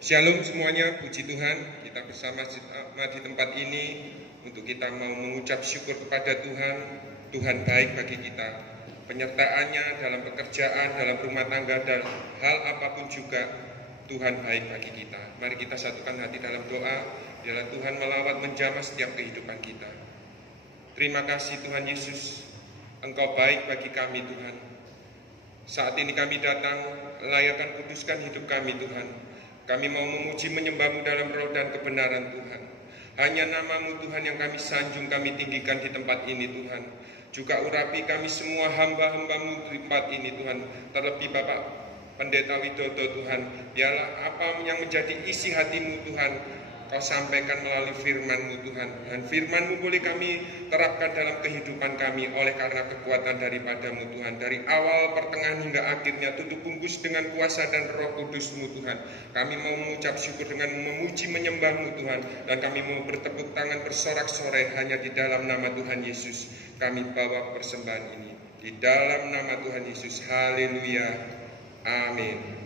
Shalom semuanya, puji Tuhan. Kita bersama di tempat ini untuk kita mau mengucap syukur kepada Tuhan. Tuhan baik bagi kita. Penyertaannya dalam pekerjaan, dalam rumah tangga, dan hal apapun juga Tuhan baik bagi kita. Mari kita satukan hati dalam doa. Biarlah Tuhan melawat menjamah setiap kehidupan kita. Terima kasih Tuhan Yesus, Engkau baik bagi kami Tuhan. Saat ini kami datang, layakkan kuduskan hidup kami Tuhan. Kami mau memuji menyembah-Mu dalam roh dan kebenaran Tuhan. Hanya nama-Mu Tuhan yang kami sanjung, kami tinggikan di tempat ini Tuhan. Juga urapi kami semua hamba-hamba-Mu di tempat ini Tuhan. Terlebih Bapak Pendeta Widodo Tuhan. Biarlah apa yang menjadi isi hati-Mu Tuhan, Kau sampaikan melalui firman-Mu Tuhan. Dan firman-Mu boleh kami terapkan dalam kehidupan kami oleh karena kekuatan daripada-Mu Tuhan. Dari awal, pertengahan hingga akhirnya tutup bungkus dengan kuasa dan roh kudus-Mu Tuhan. Kami mau mengucap syukur dengan memuji menyembah-Mu Tuhan. Dan kami mau bertepuk tangan bersorak-sorai hanya di dalam nama Tuhan Yesus. Kami bawa persembahan ini. Di dalam nama Tuhan Yesus. Haleluya. Amin.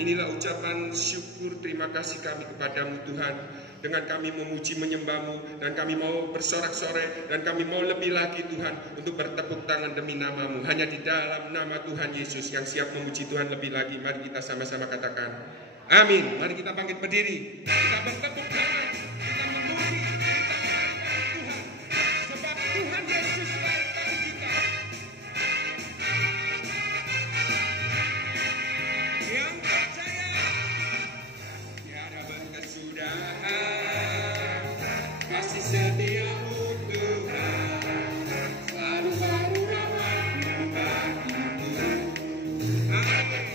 Inilah ucapan syukur terima kasih kami kepadamu Tuhan. Dengan kami memuji menyembah-Mu, dan kami mau bersorak-sorai, dan kami mau lebih lagi Tuhan untuk bertepuk tangan demi nama-Mu. Hanya di dalam nama Tuhan Yesus yang siap memuji Tuhan lebih lagi. Mari kita sama-sama katakan amin. Mari kita bangkit berdiri, kita bertepuk tangan, kita memuji, kita menghargai Tuhan, sebab Tuhan Yesus baik bagi kita. Yang percaya tiada berkesudahan, kasih setia-Mu Tuhan, selalu baru rahmat-Mu bagiku. Amin.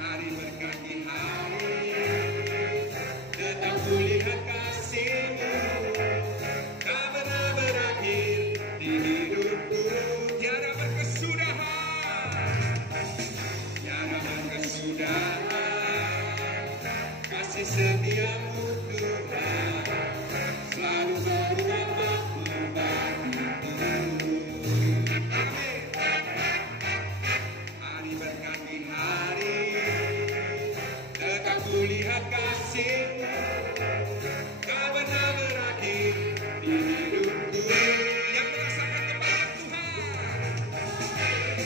Hari berganti hari, tetap kulihat kasih-Mu, tak pernah berakhir di hidupku. Tiada berkesudahan, tiada berkesudahan, kasih setia-Mu Tuhan, selalu baru rahmat-Mu bagiku. Amin. Hari berganti hari, tetap kulihat kasih-Mu, tak pernah berakhir di hidupku. Yang merasakan kepada Tuhan. Amin.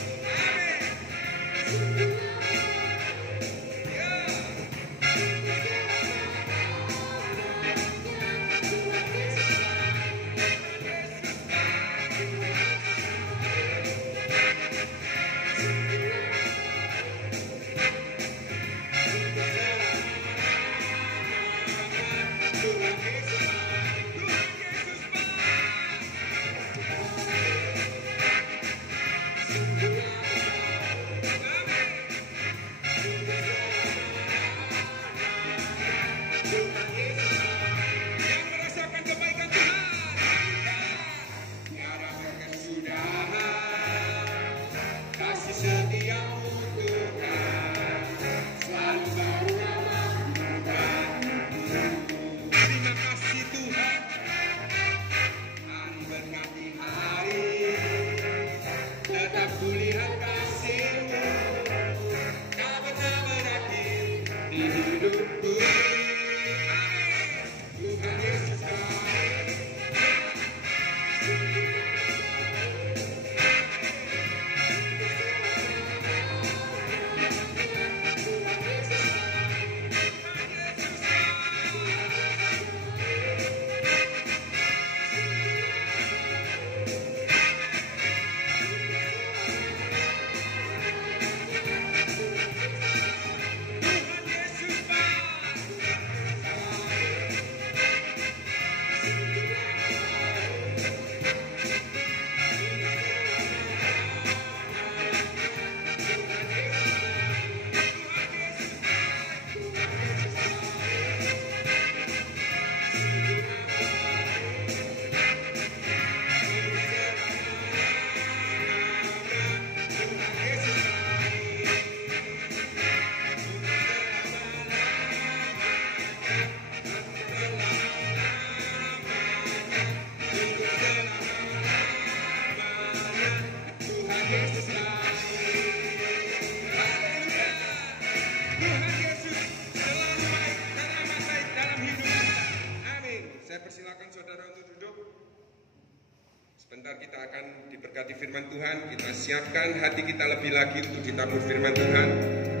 Sebentar kita akan diberkati firman Tuhan. Kita siapkan hati kita lebih lagi untuk ditabur firman Tuhan.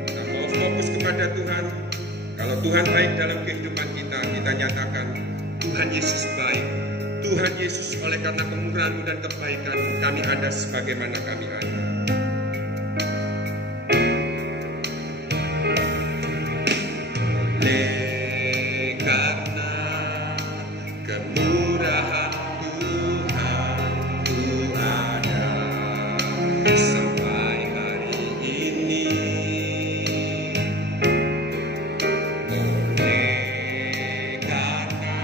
Kita mau fokus kepada Tuhan. Kalau Tuhan baik dalam kehidupan kita, kita nyatakan Tuhan Yesus baik. Tuhan Yesus, oleh karena kemurahan-Mu dan kebaikan, kami ada sebagaimana kami ada. Karena kemurahan Tuhan, Ku ada sampai hari ini. Oleh karena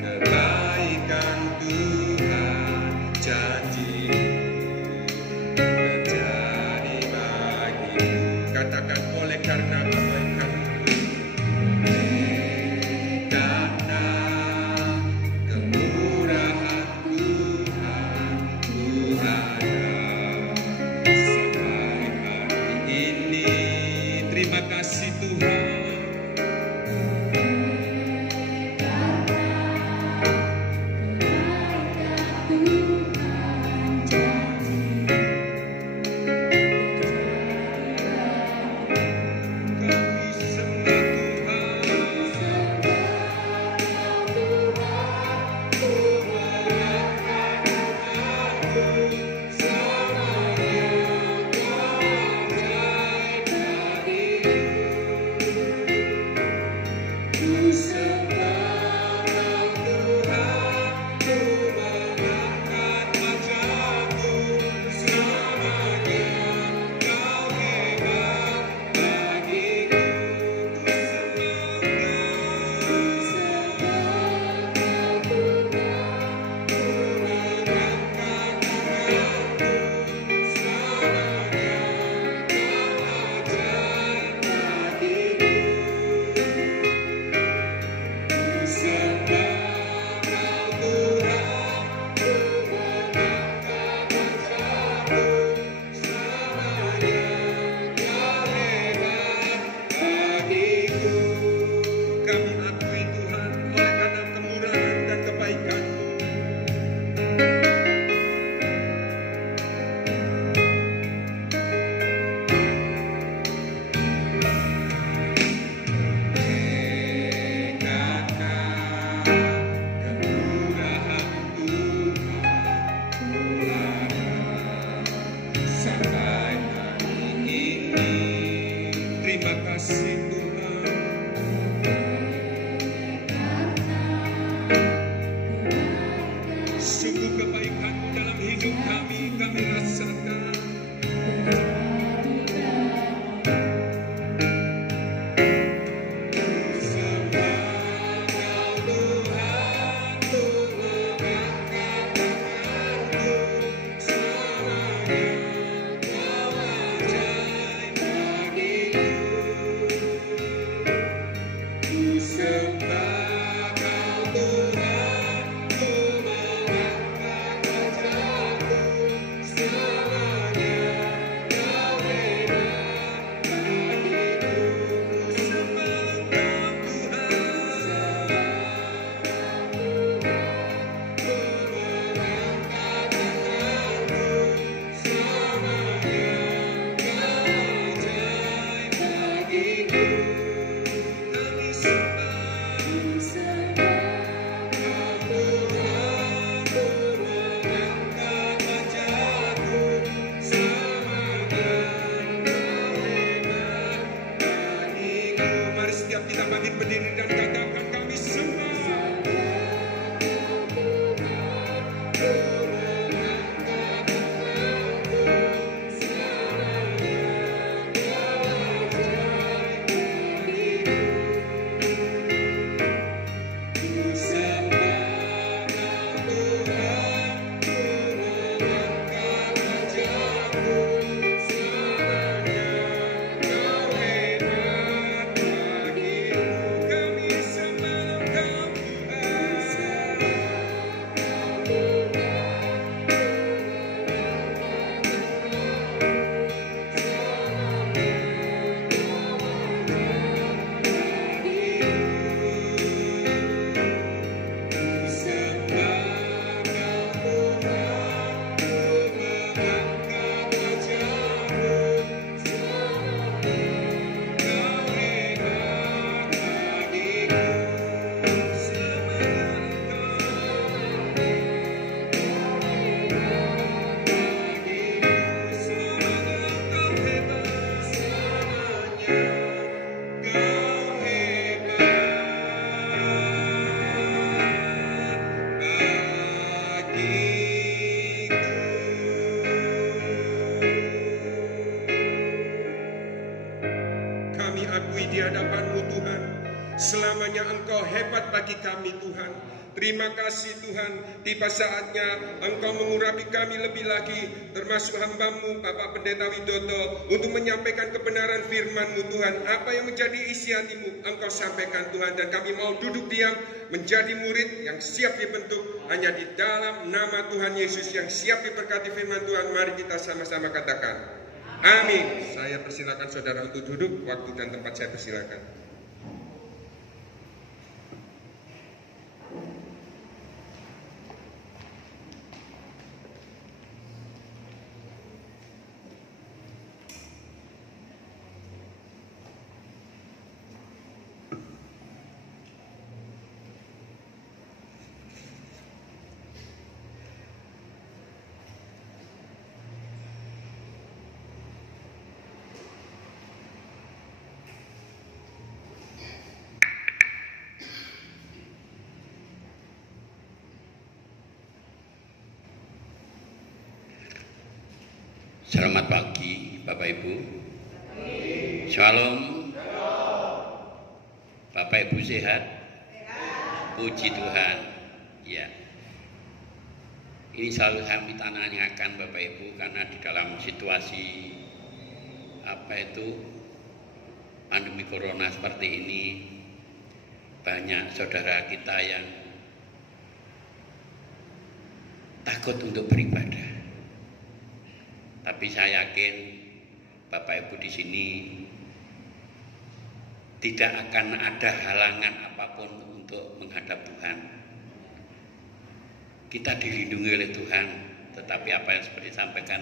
kebaikan Tuhan, janji terjadi bagiku. Katakan oleh karena kebaikan. Terima kasih Tuhan. Terima kasih Tuhan. Sungguh kebaikan-Mu dalam hidup kami rasakan. Selamanya Engkau hebat bagi kami Tuhan. Terima kasih Tuhan, tiba saatnya Engkau mengurapi kami lebih lagi, termasuk hamba-Mu Bapak Pendeta Widodo, untuk menyampaikan kebenaran firman-Mu Tuhan. Apa yang menjadi isi hati-Mu Engkau sampaikan Tuhan, dan kami mau duduk diam menjadi murid yang siap dibentuk hanya di dalam nama Tuhan Yesus yang siap diberkati firman Tuhan. Mari kita sama-sama katakan amin. Saya persilakan saudara untuk duduk, waktu dan tempat saya persilakan. Selamat pagi Bapak Ibu. Shalom. Bapak Ibu sehat? Puji Tuhan. Ya. Ini selalu kami tanyakan Bapak Ibu, karena di dalam situasi pandemi corona seperti ini, banyak saudara kita yang takut untuk beribadah. Tapi saya yakin Bapak Ibu di sini tidak akan ada halangan apapun untuk menghadap Tuhan. Kita dilindungi oleh Tuhan, tetapi apa yang seperti disampaikan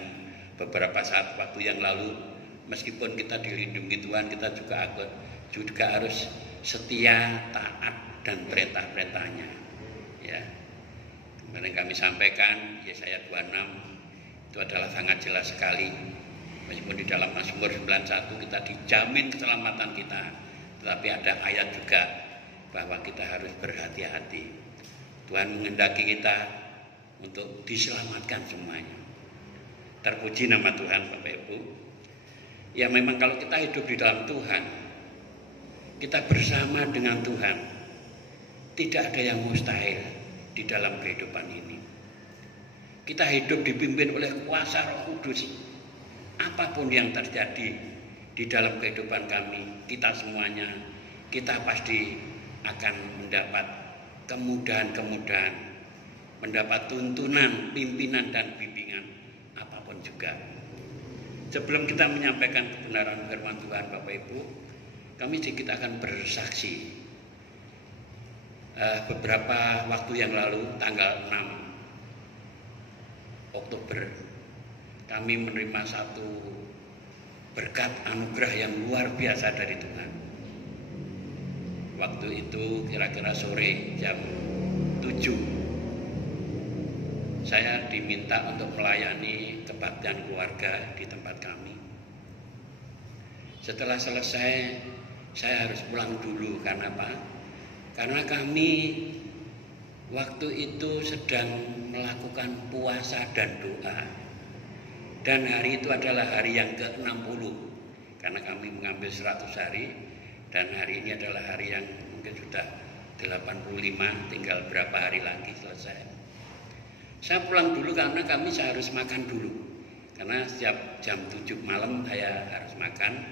beberapa saat waktu yang lalu, meskipun kita dilindungi Tuhan, kita juga harus setia, taat dan perintah-perintahnya. Ya. Kemarin kami sampaikan Yesaya 26 itu adalah sangat jelas sekali. Meskipun di dalam Mazmur 91 kita dijamin keselamatan kita, tetapi ada ayat juga bahwa kita harus berhati-hati. Tuhan menghendaki kita untuk diselamatkan semuanya. Terpuji nama Tuhan, Bapak Ibu. Ya memang kalau kita hidup di dalam Tuhan, kita bersama dengan Tuhan, tidak ada yang mustahil di dalam kehidupan ini. Kita hidup dipimpin oleh kuasa Roh Kudus. Apapun yang terjadi di dalam kehidupan kami, kita semuanya, kita pasti akan mendapat kemudahan-kemudahan, mendapat tuntunan, pimpinan dan bimbingan apapun juga. Sebelum kita menyampaikan kebenaran firman Tuhan, Bapak Ibu, kami sedikit akan bersaksi. Beberapa waktu yang lalu, tanggal 6 Oktober, kami menerima satu berkat anugerah yang luar biasa dari Tuhan. Waktu itu kira-kira sore jam 7, saya diminta untuk melayani kebaktian keluarga di tempat kami. Setelah selesai, saya harus pulang dulu. Karena apa? Karena kami waktu itu sedang melakukan puasa dan doa. Dan hari itu adalah hari yang ke-60. Karena kami mengambil 100 hari. Dan hari ini adalah hari yang mungkin sudah 85, tinggal berapa hari lagi selesai. Saya pulang dulu karena kami harus makan dulu. Karena setiap jam 7 malam saya harus makan.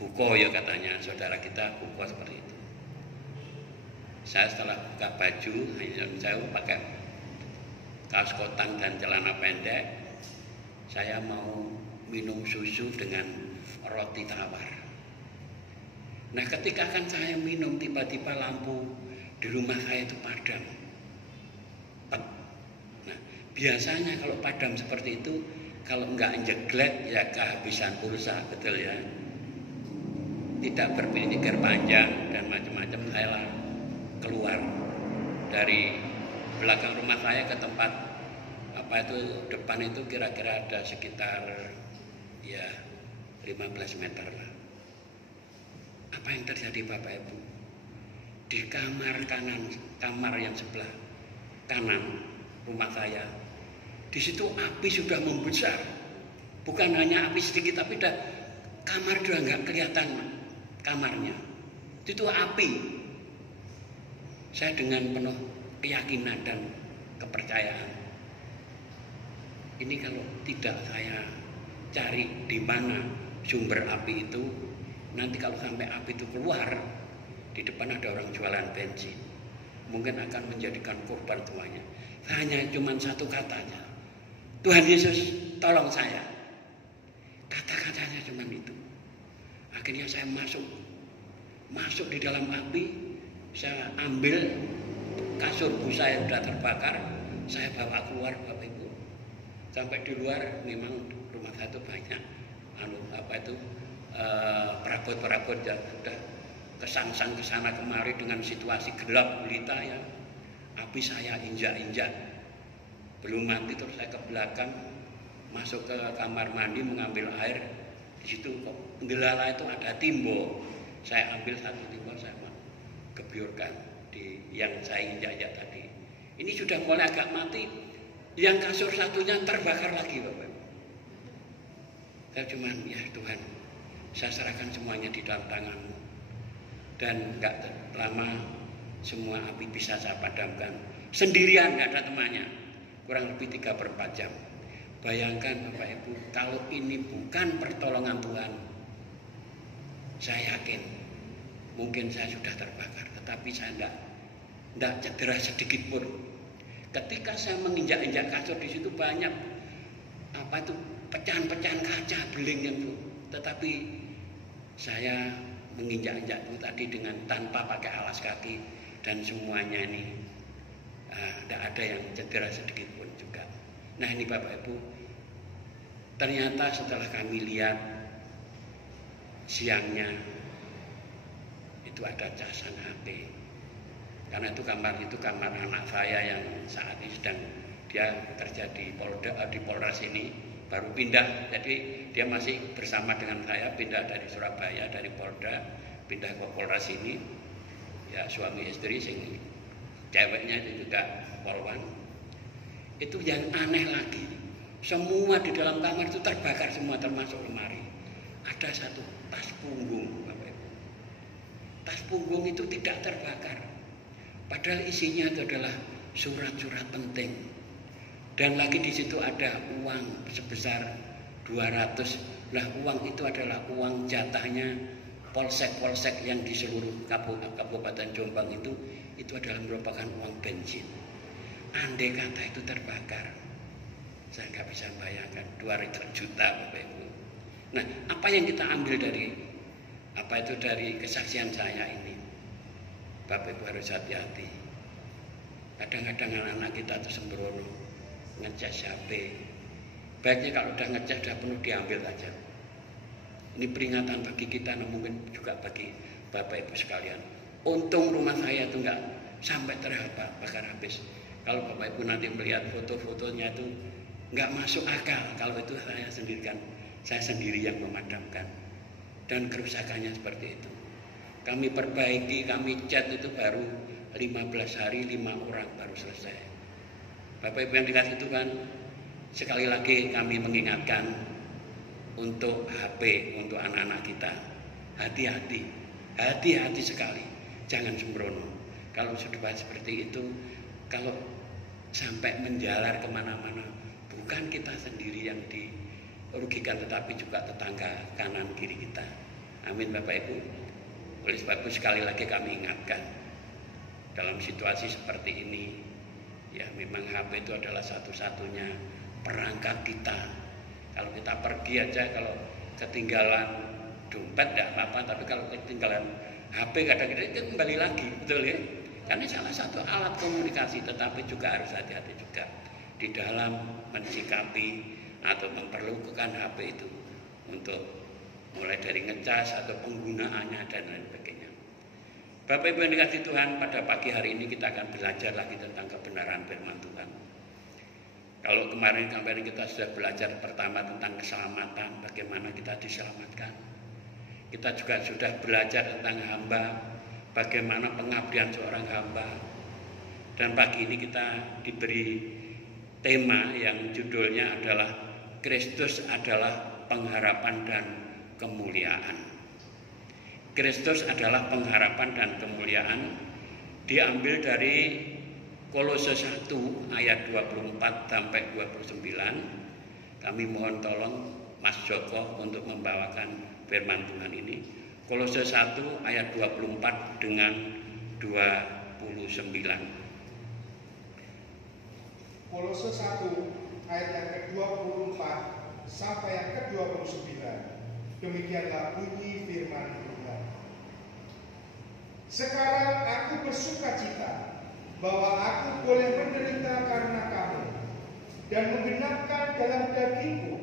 Buko ya katanya saudara kita, buko seperti itu. Saya setelah buka baju, saya pakai kaos kotang dan celana pendek. Saya mau minum susu dengan roti tawar. Nah ketika akan saya minum, tiba-tiba lampu di rumah saya itu padam. Nah biasanya kalau padam seperti itu, kalau enggak jeglek ya kehabisan pulsa, betul ya. Tidak berpikir panjang dan macam-macam, saya keluar dari belakang rumah saya ke tempat depan itu kira-kira ada sekitar ya 15 meter lah. Apa yang terjadi Bapak Ibu? Di kamar kanan, kamar yang sebelah kanan rumah saya, di situ api sudah membesar. Bukan hanya api sedikit, tapi kamar sudah nggak kelihatan kamarnya. Itu api. Saya dengan penuh keyakinan dan kepercayaan, ini kalau tidak saya cari di mana sumber api itu, nanti kalau sampai api itu keluar, di depan ada orang jualan bensin, mungkin akan menjadikan korban semuanya. Hanya cuma satu katanya, Tuhan Yesus tolong saya. Kata-katanya cuma itu. Akhirnya saya masuk di dalam api, saya ambil kasur busa yang sudah terbakar, saya bawa keluar Bapak Ibu. Sampai di luar memang rumah saya itu banyak perabot-perabot yang sudah kesangsang ke sana kemari dengan situasi gelap gulita ya. Api saya injak-injak. Belum mati terus saya ke belakang masuk ke kamar mandi mengambil air. Di situ kok ndelala itu ada timbul. Saya ambil satu timbul, saya gebyurkan di yang saya injak-injak tadi. Ini sudah mulai agak mati. Yang kasur satunya terbakar lagi Bapak. Saya cuman ya Tuhan, saya serahkan semuanya di dalam tangan-Mu. Dan enggak lama semua api bisa saya padamkan. Sendirian, enggak ada temannya. Kurang lebih 3/4 jam. Bayangkan Bapak Ibu, kalau ini bukan pertolongan Tuhan, saya yakin mungkin saya sudah terbakar. Tetapi saya enggak cedera sedikit pun. Ketika saya menginjak-injak kasur, di situ banyak pecahan-pecahan kaca beling yang itu. Tetapi saya menginjak-injak itu tadi dengan tanpa pakai alas kaki dan semuanya ini tidak ada yang cedera sedikit pun juga. Nah ini Bapak Ibu, ternyata setelah kami lihat siangnya itu ada casan HP. Karena itu kamar anak saya yang saat ini sedang dia kerja di Polres ini, baru pindah, jadi dia masih bersama dengan saya, pindah dari Surabaya, dari Polda, pindah ke Polres ini. Ya suami istri sing ceweknya itu juga polwan. Itu yang aneh lagi, semua di dalam kamar itu terbakar semua, termasuk lemari. Ada satu tas punggung, Bapak Ibu. Tas punggung itu tidak terbakar, padahal isinya itu adalah surat-surat penting. Dan lagi di situ ada uang sebesar 200. Lah uang itu adalah uang jatahnya polsek-polsek yang di seluruh Kabupaten Jombang itu adalah merupakan uang bensin. Andai kata itu terbakar, saya nggak bisa bayangkan 200 juta, Bapak Ibu. Nah, apa yang kita ambil dari dari kesaksian saya ini, Bapak Ibu harus hati-hati. Kadang-kadang anak-anak kita itu sembrono, ngecas HP. Baiknya kalau udah ngecas udah penuh, diambil aja. Ini peringatan bagi kita, dan mungkin juga bagi Bapak Ibu sekalian. Untung rumah saya itu enggak sampai terbakar habis. Kalau Bapak Ibu nanti melihat foto-fotonya itu enggak masuk akal. Kalau itu saya sendiri yang memadamkan. Dan kerusakannya seperti itu. Kami perbaiki, kami cat itu baru 15 hari 5 orang baru selesai. Bapak Ibu yang dikasih Tuhan, sekali lagi kami mengingatkan untuk HP, untuk anak-anak kita, hati-hati sekali, jangan sembrono. Kalau sudah seperti itu, kalau sampai menjalar kemana-mana, bukan kita sendiri yang dirugikan, tetapi juga tetangga kanan kiri kita. Amin Bapak Ibu. Oleh sebab itu sekali lagi kami ingatkan, dalam situasi seperti ini, ya memang HP itu adalah satu-satunya perangkat kita. Kalau kita pergi aja, kalau ketinggalan dompet tidak apa-apa, tapi kalau ketinggalan HP kadang-kadang itu kembali lagi, betul ya? Karena salah satu alat komunikasi, tetapi juga harus hati-hati juga di dalam mensikapi atau memperlakukan HP itu untuk mulai dari ngecas atau penggunaannya dan lain sebagainya. Bapak Ibu yang dikasihi Tuhan, pada pagi hari ini kita akan belajar lagi tentang kebenaran firman Tuhan. Kalau kemarin kita sudah belajar pertama tentang keselamatan, bagaimana kita diselamatkan. Kita juga sudah belajar tentang hamba, bagaimana pengabdian seorang hamba. Dan pagi ini kita diberi tema yang judulnya adalah Kristus adalah pengharapan dan kemuliaan. Kristus adalah pengharapan dan kemuliaan, diambil dari Kolose 1 ayat 24 sampai 29. Kami mohon tolong Mas Joko untuk membawakan firman Tuhan ini. Kolose 1 ayat 24 dengan 29. Kolose 1 ayat yang ke-24 sampai yang ke-29. Demikianlah bunyi firman Tuhan. Sekarang aku bersukacita bahwa aku boleh menderita karena kamu, dan menggenapkan dalam dagingku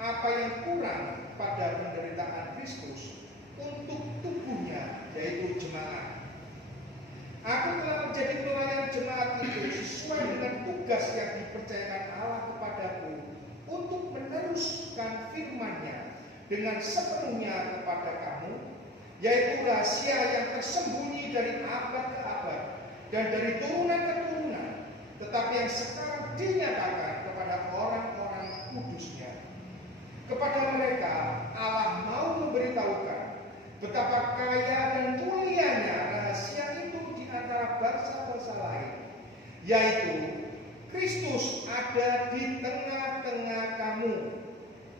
apa yang kurang pada penderitaan Kristus untuk tubuhnya, yaitu jemaat. Aku telah menjadi pelayan jemaat itu sesuai dengan tugas yang dipercayakan Allah kepadaku untuk meneruskan firman-Nya dengan sepenuhnya kepada kamu, yaitu rahasia yang tersembunyi dari abad ke abad dan dari turunan ke turunan, tetapi yang sekarang dinyatakan kepada orang-orang kudus-Nya. Kepada mereka Allah mau memberitahukan betapa kaya dan mulianya rahasia itu di antara bangsa-bangsa lain, yaitu Kristus ada di tengah-tengah kamu.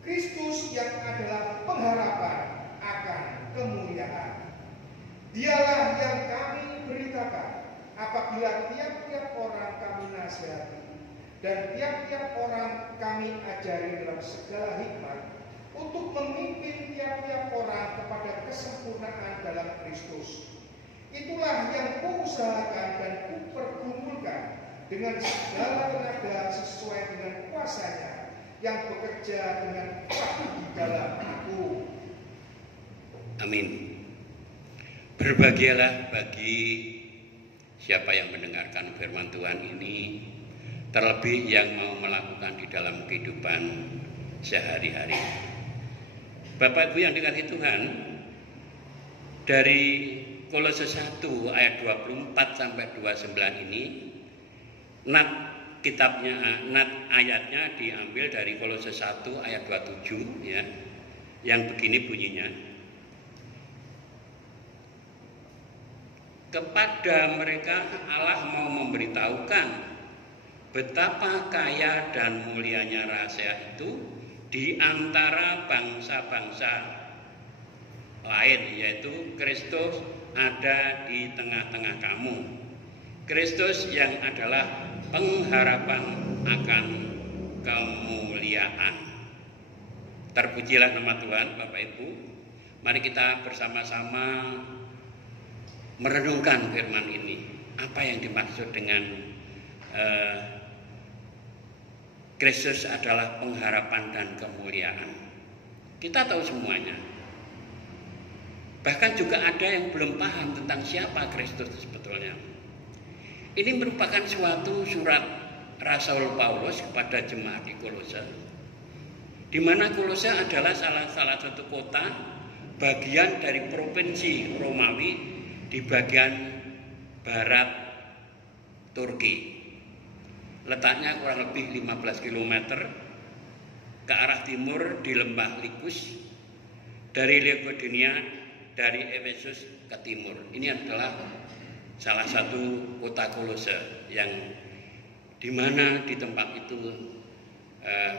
Kristus yang adalah pengharapan akan kemuliaan. Dialah yang kami beritakan apabila tiap-tiap orang kami nasihati dan tiap-tiap orang kami ajari dalam segala hikmat, untuk memimpin tiap-tiap orang kepada kesempurnaan dalam Kristus. Itulah yang kuusahakan dan kupergumulkan dengan segala tenaga sesuai dengan kuasa-Nya yang bekerja dengan kuat di dalam aku. Amin. Berbahagialah bagi siapa yang mendengarkan firman Tuhan ini, terlebih yang mau melakukan di dalam kehidupan sehari-hari. Bapak Ibu yang dikasihi Tuhan, dari Kolose 1 ayat 24 sampai 29 ini, ayatnya diambil dari Kolose 1 ayat 27 ya, yang begini bunyinya. Kepada mereka Allah mau memberitahukan betapa kaya dan mulianya rahasia itu di antara bangsa-bangsa lain, yaitu Kristus ada di tengah-tengah kamu. Kristus yang adalah pengharapan akan kemuliaan. Terpujilah nama Tuhan, Bapak Ibu. Mari kita bersama-sama merenungkan firman ini. Apa yang dimaksud dengan Kristus adalah pengharapan dan kemuliaan? Kita tahu semuanya. Bahkan juga ada yang belum paham tentang siapa Kristus sebetulnya. Ini merupakan suatu surat Rasul Paulus kepada jemaat di Kolose, di mana Kolose adalah salah satu kota bagian dari provinsi Romawi di bagian barat Turki. Letaknya kurang lebih 15 km ke arah timur di lembah Likus, dari Makedonia, dari Efesus ke timur. Ini adalah salah satu kota Kolose yang dimana di tempat itu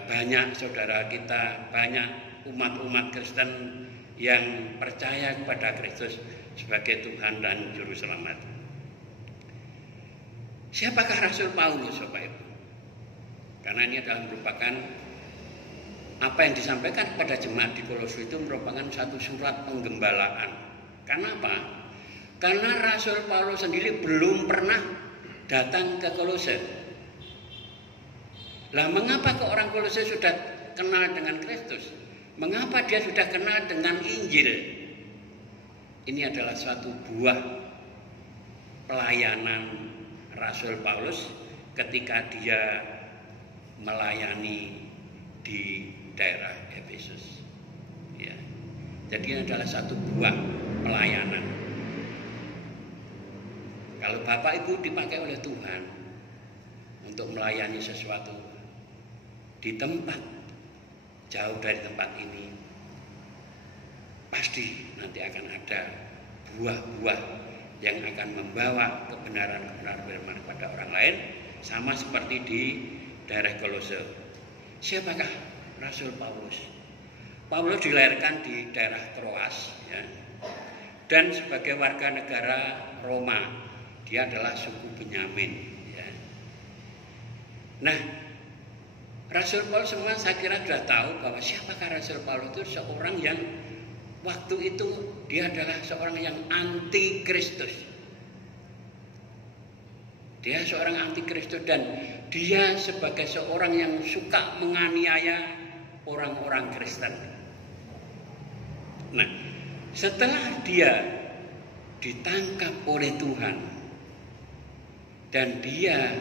banyak saudara kita, banyak umat-umat Kristen yang percaya kepada Kristus sebagai Tuhan dan Juru Selamat. Siapakah Rasul Paulus, Bapak Ibu? Karena ini adalah merupakan apa yang disampaikan kepada jemaat di Kolose itu merupakan satu surat penggembalaan. Karena apa? Karena Rasul Paulus sendiri belum pernah datang ke Kolose. Lah mengapa ke orang Kolose sudah kenal dengan Kristus? Mengapa dia sudah kenal dengan Injil? Ini adalah suatu buah pelayanan Rasul Paulus ketika dia melayani di daerah Efesus. Ya. Jadi ini adalah satu buah pelayanan. Kalau Bapak Ibu dipakai oleh Tuhan untuk melayani sesuatu di tempat jauh dari tempat ini, pasti nanti akan ada buah-buah yang akan membawa kebenaran-kebenaran firman kepada orang lain, sama seperti di daerah Kolose. Siapakah Rasul Paulus? Paulus dilahirkan di daerah Troas, ya, dan sebagai warga negara Roma. Dia adalah suku Benyamin, ya. Nah, Rasul Paulus semua saya kira sudah tahu bahwa siapakah Rasul Paulus itu seorang yang waktu itu dia adalah seorang yang anti Kristus. Dia seorang anti Kristus dan dia sebagai seorang yang suka menganiaya orang-orang Kristen. Nah, setelah dia ditangkap oleh Tuhan dan dia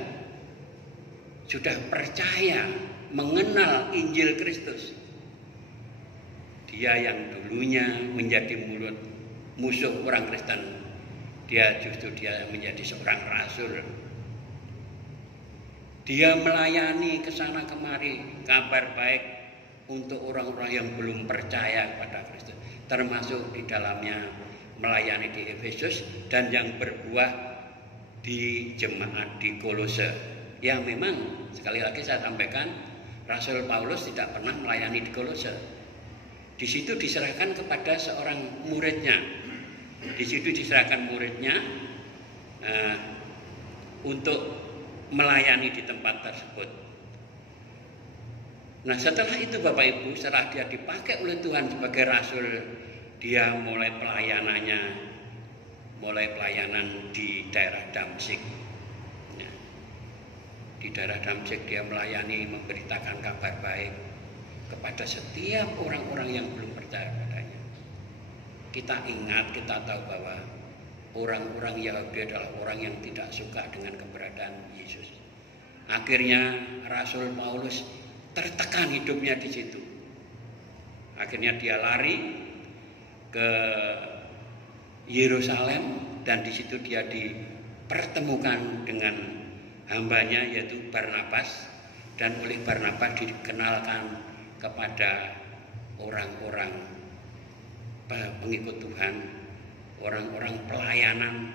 sudah percaya mengenal Injil Kristus, dia yang dulunya menjadi musuh orang Kristen, dia menjadi seorang rasul. Dia melayani ke sana kemari kabar baik untuk orang-orang yang belum percaya kepada Kristus, termasuk di dalamnya melayani di Efesus dan yang berbuah di jemaat di Kolose. Ya memang sekali lagi saya sampaikan, Rasul Paulus tidak pernah melayani di Kolose. Di situ diserahkan kepada seorang muridnya. Di situ diserahkan muridnya untuk melayani di tempat tersebut. Nah, setelah itu Bapak Ibu, setelah dia dipakai oleh Tuhan sebagai rasul, dia mulai pelayanan di daerah Damsyik. Ya. Di daerah Damsyik dia melayani, memberitakan kabar baik kepada setiap orang-orang yang belum percaya padanya. Kita ingat, kita tahu bahwa orang-orang Yahudi adalah orang yang tidak suka dengan keberadaan Yesus. Akhirnya Rasul Paulus tertekan hidupnya di situ. Akhirnya dia lari ke Yerusalem dan di situ dia dipertemukan dengan hambanya yaitu Barnabas, dan oleh Barnabas dikenalkan kepada orang-orang pengikut Tuhan, orang-orang pelayanan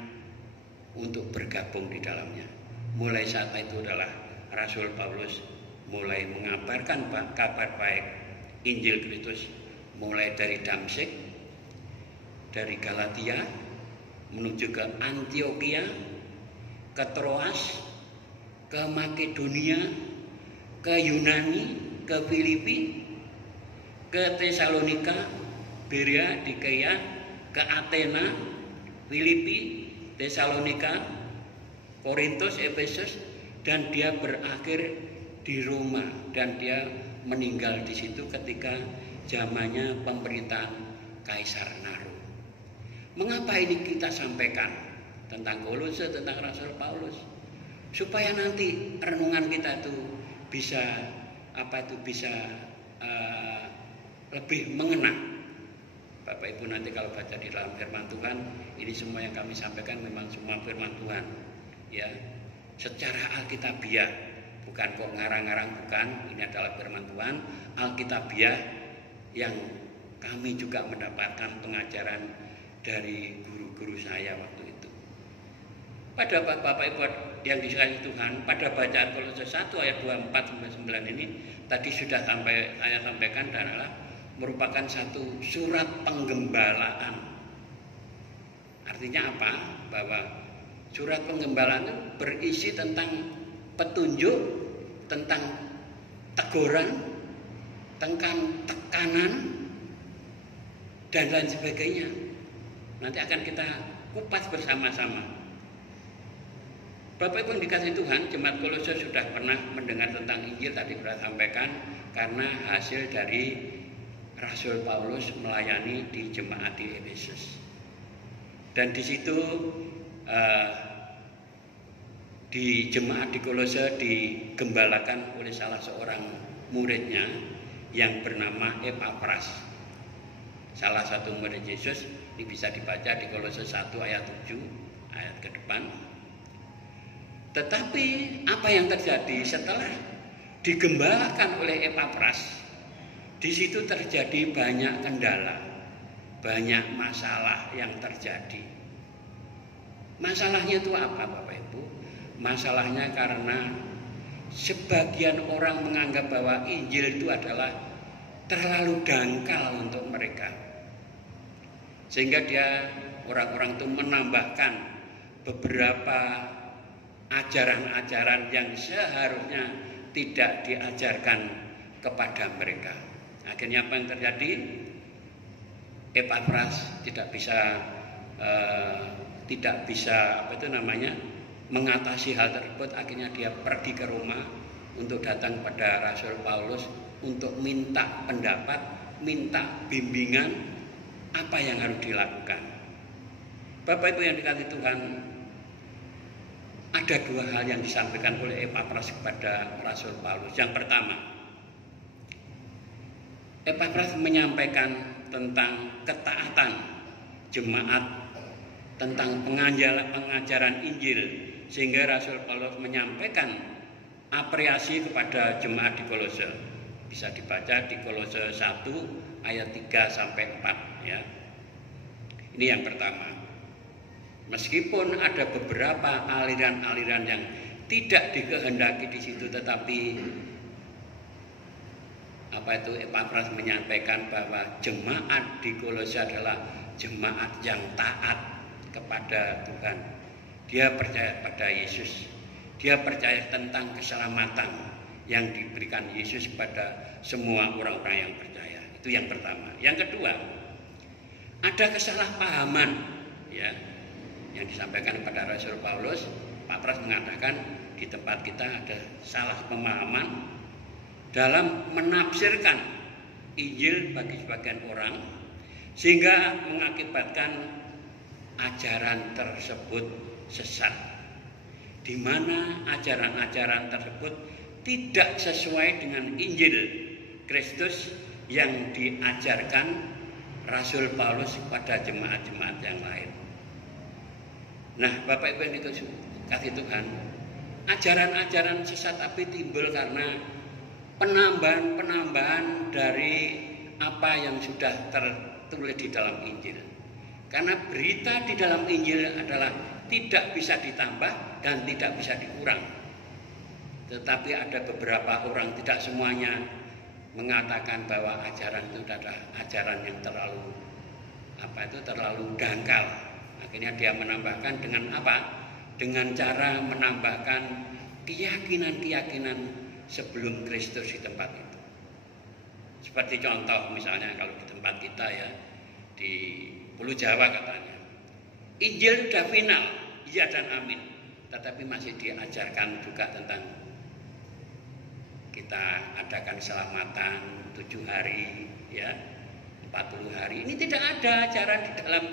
untuk bergabung di dalamnya. Mulai saat itu adalah Rasul Paulus mulai mengabarkan kabar baik Injil Kristus, mulai dari Damsyik, dari Galatia menuju ke Antioquia, ke Troas, ke Makedonia, ke Yunani, ke Filipi, ke Tesalonika, Berea, Dikea, ke Athena, Filipi, Tesalonika, Korintus, Efesus, dan dia berakhir di Roma, dan dia meninggal di situ ketika zamannya pemerintahan Kaisar Nero. Mengapa ini kita sampaikan tentang Kolose, tentang Rasul Paulus? Supaya nanti renungan kita itu bisa lebih mengena. Bapak Ibu nanti kalau baca di dalam firman Tuhan, ini semua yang kami sampaikan memang semua firman Tuhan, ya, secara alkitabiah, bukan kok ngarang-ngarang, bukan. Ini adalah firman Tuhan alkitabiah yang kami juga mendapatkan pengajaran dari guru-guru saya waktu itu. Pada Bapak Ibu yang dikasihi Tuhan, pada bacaan Kolose 1 ayat 24-9 ini tadi sudah saya sampaikan adalah merupakan satu surat penggembalaan. Artinya apa? Bahwa surat penggembalaan itu berisi tentang petunjuk, tentang teguran, tentang tekanan, dan lain sebagainya. Nanti akan kita kupas bersama-sama. Bapak Ibu yang dikasihi Tuhan, Jemaat Kolose sudah pernah mendengar tentang Injil, tadi sudah sampaikan, karena hasil dari Rasul Paulus melayani di jemaat di Efesus. Dan di situ di jemaat di Kolose digembalakan oleh salah seorang muridnya yang bernama Epapras. Salah satu murid Yesus, ini bisa dibaca di Kolose 1 ayat 7 ayat ke depan. Tetapi apa yang terjadi setelah digembalakan oleh Epapras? Di situ terjadi banyak kendala, banyak masalah yang terjadi. Masalahnya itu apa, Bapak Ibu? Masalahnya karena sebagian orang menganggap bahwa Injil itu adalah terlalu dangkal untuk mereka. Sehingga orang-orang itu menambahkan beberapa ajaran-ajaran yang seharusnya tidak diajarkan kepada mereka. Akhirnya apa yang terjadi? Epapras tidak bisa mengatasi hal tersebut. Akhirnya dia pergi ke Roma untuk datang pada Rasul Paulus untuk minta pendapat, minta bimbingan apa yang harus dilakukan. Bapak Ibu yang dikasihi Tuhan, ada dua hal yang disampaikan oleh Epapras kepada Rasul Paulus. Yang pertama, Epapras menyampaikan tentang ketaatan jemaat, tentang pengajaran Injil, sehingga Rasul Paulus menyampaikan apresiasi kepada jemaat di Kolose. Bisa dibaca di Kolose 1 ayat 3-4 ya. Ini yang pertama. Meskipun ada beberapa aliran-aliran yang tidak dikehendaki di situ, tetapi Epapras menyampaikan bahwa jemaat di Kolose adalah jemaat yang taat kepada Tuhan. Dia percaya pada Yesus. Dia percaya tentang keselamatan yang diberikan Yesus kepada semua orang-orang yang percaya. Itu yang pertama. Yang kedua, ada kesalahpahaman ya yang disampaikan kepada Rasul Paulus. Epapras mengatakan di tempat kita ada salah pemahaman dalam menafsirkan Injil bagi sebagian orang, sehingga mengakibatkan ajaran tersebut sesat, di mana ajaran-ajaran tersebut tidak sesuai dengan Injil Kristus yang diajarkan Rasul Paulus kepada jemaat-jemaat yang lain. Nah, Bapak Ibu yang dikasihi Tuhan, ajaran-ajaran sesat tapi timbul karena penambahan dari apa yang sudah tertulis di dalam Injil. Karena berita di dalam Injil adalah tidak bisa ditambah dan tidak bisa dikurang. Tetapi ada beberapa orang, tidak semuanya, mengatakan bahwa ajaran itu adalah ajaran yang terlalu dangkal. Akhirnya dia menambahkan dengan apa? Dengan cara menambahkan keyakinan-keyakinan sebelum Kristus di tempat itu. Seperti contoh misalnya kalau di tempat kita ya, di Pulau Jawa katanya, Injil sudah final, iya dan amin. Tetapi masih diajarkan juga tentang kita adakan selamatan 7 hari, ya, 40 hari. Ini tidak ada ajaran di dalam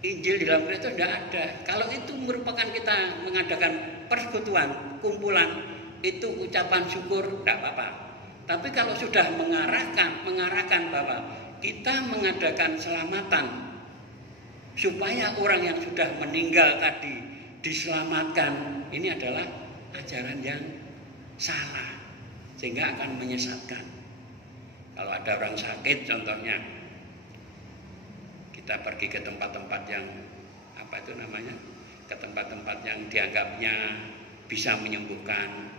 Injil, di dalam Kristus tidak ada. Kalau itu merupakan kita mengadakan persekutuan, kumpulan, itu ucapan syukur, tidak apa-apa. Tapi kalau sudah mengarahkan bahwa kita mengadakan selamatan supaya orang yang sudah meninggal tadi diselamatkan, ini adalah ajaran yang salah, sehingga akan menyesatkan. Kalau ada orang sakit contohnya, kita pergi ke tempat-tempat yang ke tempat-tempat yang dianggapnya bisa menyembuhkan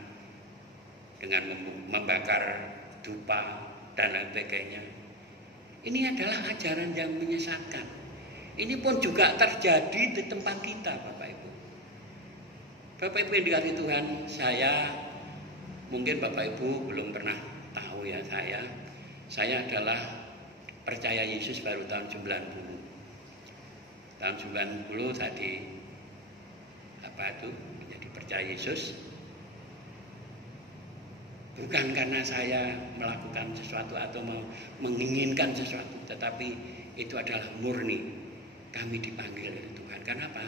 dengan membakar dupa dan lain sebagainya. Ini adalah ajaran yang menyesatkan. Ini pun juga terjadi di tempat kita, Bapak Ibu. Bapak Ibu yang dikasihi Tuhan, mungkin Bapak Ibu belum pernah tahu ya, saya adalah percaya Yesus baru tahun 90. Tahun 90 saya menjadi percaya Yesus. Bukan karena saya melakukan sesuatu atau menginginkan sesuatu, tetapi itu adalah murni kami dipanggil oleh Tuhan. Karena apa?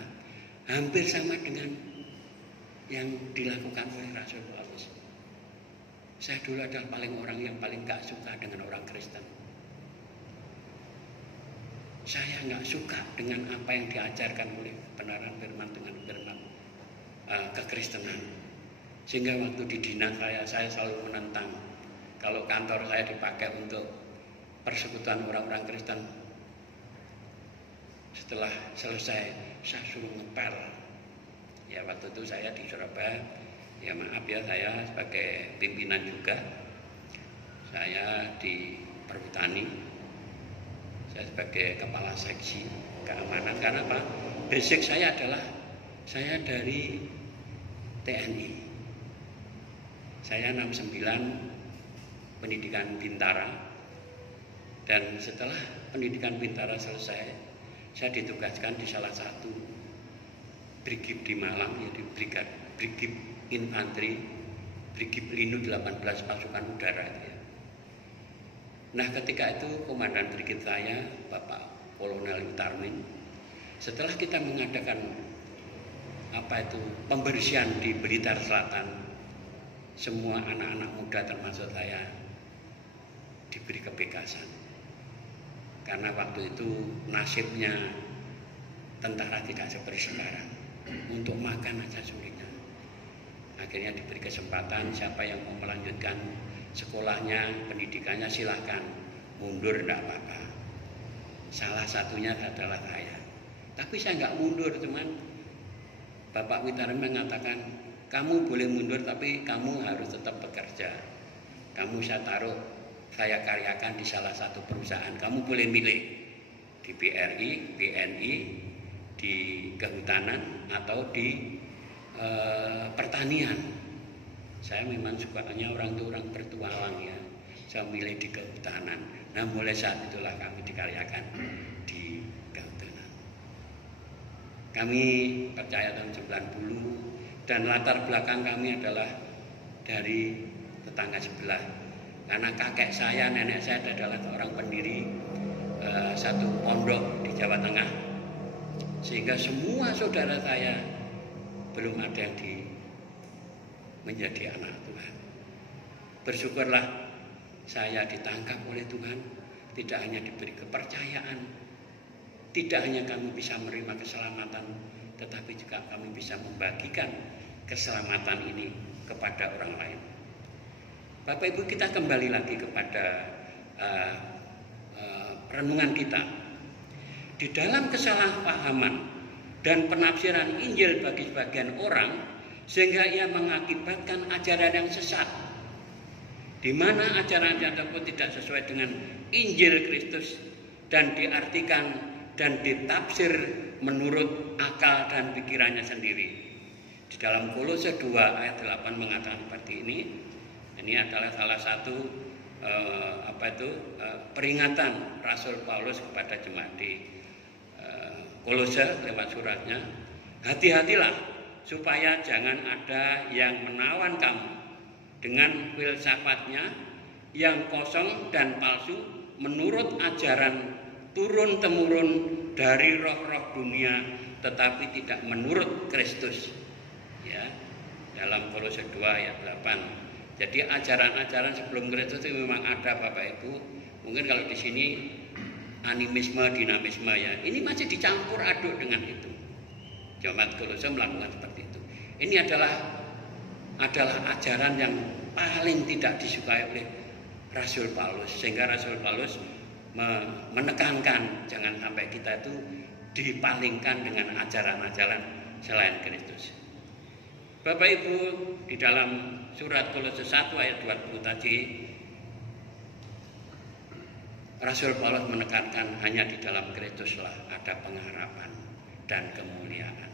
Hampir sama dengan yang dilakukan oleh Rasul Paulus. Saya dulu adalah orang yang paling gak suka dengan orang Kristen. Saya nggak suka dengan apa yang diajarkan oleh kebenaran firman dengan firman kekristenan. Sehingga waktu di dinas saya selalu menentang. Kalau kantor saya dipakai untuk persekutuan orang-orang Kristen, setelah selesai saya suruh ngepel. Ya waktu itu saya di Surabaya, ya maaf ya, saya sebagai pimpinan juga, saya di Perhutani. Saya sebagai kepala seksi keamanan. Karena apa? Basic saya adalah saya dari TNI. Saya 69 pendidikan Bintara. Dan setelah pendidikan Bintara selesai, saya ditugaskan di salah satu brigif di Malang, yaitu brigif infanteri, brigif Linu 18 pasukan udara. Nah ketika itu komandan brigif saya, Bapak Kolonel Utarmin, setelah kita mengadakan pembersihan di Blitar Selatan, semua anak-anak muda termasuk saya diberi kebebasan. Karena waktu itu nasibnya tentara tidak seperti sekarang, untuk makan aja sulitnya. Akhirnya diberi kesempatan, siapa yang mau melanjutkan sekolahnya, pendidikannya silahkan, mundur tidak apa-apa. Salah satunya adalah saya. Tapi saya nggak mundur, cuman Bapak Witarem mengatakan, kamu boleh mundur tapi kamu harus tetap bekerja. Kamu saya karyakan di salah satu perusahaan. Kamu boleh milih di BRI, BNI, di kehutanan atau di pertanian. Saya memang sukanya orang bertualang ya. Saya milih di kehutanan. Nah mulai saat itulah kami dikaryakan di kehutanan. Kami percaya tahun 90 dan latar belakang kami adalah dari tetangga sebelah. Karena kakek saya, nenek saya adalah orang pendiri satu pondok di Jawa Tengah. Sehingga semua saudara saya belum ada yang menjadi anak Tuhan. Bersyukurlah saya ditangkap oleh Tuhan, tidak hanya diberi kepercayaan, tidak hanya kami bisa menerima keselamatan, tetapi juga kami bisa membagikan keselamatan ini kepada orang lain. Bapak Ibu, kita kembali lagi kepada renungan kita. Di dalam kesalahpahaman dan penafsiran Injil bagi sebagian orang, sehingga ia mengakibatkan ajaran yang sesat, di mana ajaran tersebut tidak sesuai dengan Injil Kristus dan diartikan dan ditafsir menurut akal dan pikirannya sendiri. Di dalam Kolose 2 ayat 8 mengatakan seperti ini. Ini adalah salah satu peringatan Rasul Paulus kepada jemaat di Kolose lewat suratnya. Hati-hatilah supaya jangan ada yang menawan kamu dengan filsafatnya yang kosong dan palsu menurut ajaran turun-temurun dari roh-roh dunia, tetapi tidak menurut Kristus. Ya, dalam Kolose 2 ayat 8. Jadi ajaran-ajaran sebelum Kristus itu memang ada, Bapak Ibu. Mungkin kalau di sini animisme, dinamisme ya. Ini masih dicampur aduk dengan itu. Jemaat Kolose melakukan seperti itu. Ini adalah ajaran yang paling tidak disukai oleh Rasul Paulus, sehingga Rasul Paulus menekankan jangan sampai kita itu dipalingkan dengan ajaran-ajaran selain Kristus. Bapak Ibu, di dalam surat Kolose 1 ayat 20 tadi, Rasul Paulus menekankan hanya di dalam Kristuslah ada pengharapan dan kemuliaan.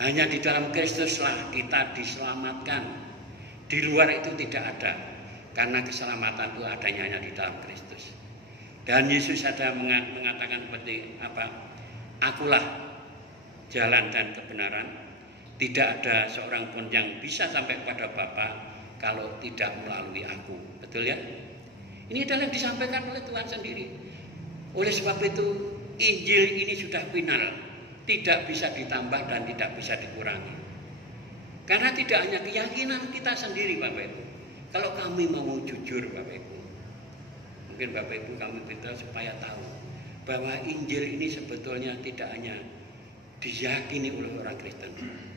Hanya di dalam Kristuslah kita diselamatkan. Di luar itu tidak ada. Karena keselamatan itu adanya hanya di dalam Kristus. Dan Yesus ada mengatakan seperti apa? Akulah jalan dan kebenaran. Tidak ada seorang pun yang bisa sampai kepada Bapa kalau tidak melalui aku. Betul ya? Ini adalah yang disampaikan oleh Tuhan sendiri. Oleh sebab itu Injil ini sudah final, tidak bisa ditambah dan tidak bisa dikurangi. Karena tidak hanya keyakinan kita sendiri, Bapak Ibu. Kalau kami mau jujur, Bapak Ibu, mungkin Bapak Ibu kami minta supaya tahu bahwa Injil ini sebetulnya tidak hanya diyakini oleh orang Kristen.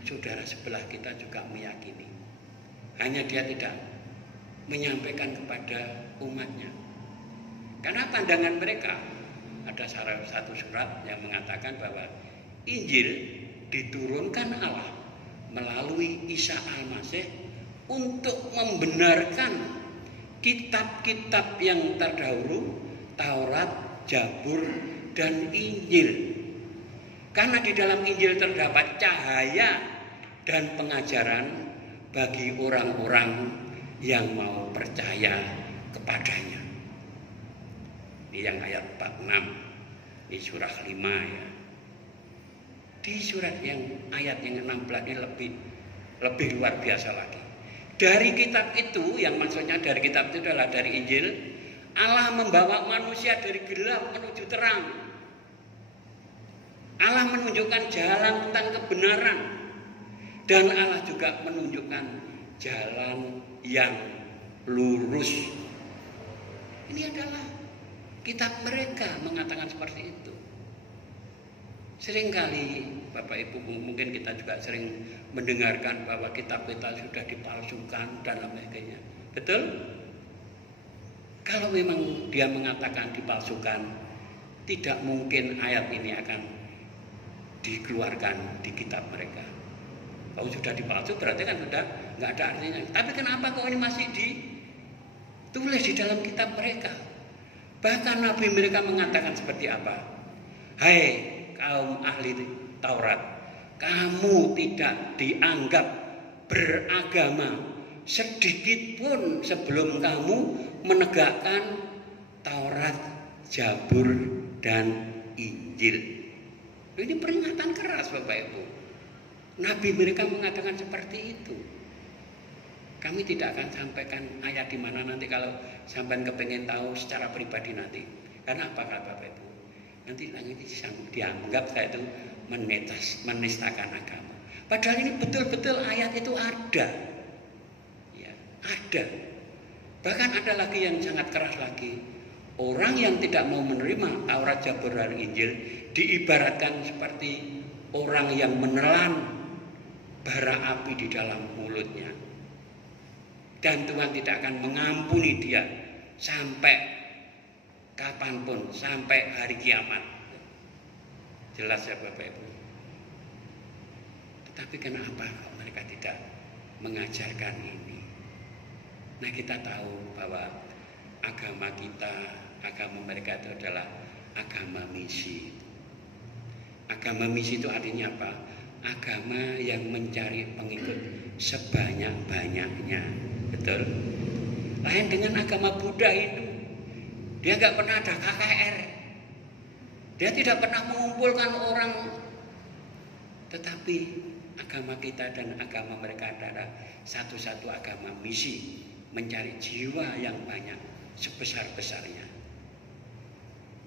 Saudara sebelah kita juga meyakini. Hanya dia tidak menyampaikan kepada umatnya. Karena pandangan mereka, ada satu surat yang mengatakan bahwa Injil diturunkan Allah melalui Isa Al-Masih untuk membenarkan kitab-kitab yang terdahulu, Taurat, Zabur, dan Injil. Karena di dalam Injil terdapat cahaya dan pengajaran bagi orang-orang yang mau percaya kepadanya. Ini yang ayat 46 di surah 5 ya. Di surat yang ayat yang 16 ini lebih luar biasa lagi. Dari kitab itu, yang maksudnya dari kitab itu adalah dari Injil, Allah membawa manusia dari gelap menuju terang. Allah menunjukkan jalan tentang kebenaran. Dan Allah juga menunjukkan jalan yang lurus. Ini adalah kitab mereka mengatakan seperti itu. Seringkali Bapak Ibu mungkin kita juga sering mendengarkan bahwa kitab kita sudah dipalsukan dan sebagainya. Betul? Kalau memang dia mengatakan dipalsukan, tidak mungkin ayat ini akan dikeluarkan di kitab mereka. Kalau sudah dipalsu berarti kan sudah nggak ada artinya. Tapi kenapa kok ini masih ditulis di dalam kitab mereka? Bahkan nabi mereka mengatakan seperti apa? Hai kaum ahli Taurat, kamu tidak dianggap beragama sedikit pun sebelum kamu menegakkan Taurat, Zabur, dan Injil. Ini peringatan keras Bapak Ibu. Nabi mereka mengatakan seperti itu. Kami tidak akan sampaikan ayat di mana nanti kalau sampean kepengen tahu secara pribadi nanti. Karena apa kata Bapak Ibu? Nanti dianggap saya itu menistakan agama. Padahal ini betul-betul ayat itu ada. Ya, ada. Bahkan ada lagi yang sangat keras lagi. Orang yang tidak mau menerima Taurat, Zabur, dan Injil diibaratkan seperti orang yang menelan bara api di dalam mulutnya. Dan Tuhan tidak akan mengampuni dia sampai kapanpun, sampai hari kiamat. Jelas ya Bapak Ibu. Tetapi kenapa mereka tidak mengajarkan ini? Nah, kita tahu bahwa agama kita, agama mereka itu adalah agama misi. Agama misi itu artinya apa? Agama yang mencari pengikut sebanyak-banyaknya. Betul? Lain dengan agama Buddha itu. Dia nggak pernah ada KKR. Dia tidak pernah mengumpulkan orang. Tetapi agama kita dan agama mereka adalah satu-satu agama misi. Mencari jiwa yang banyak sebesar-besarnya.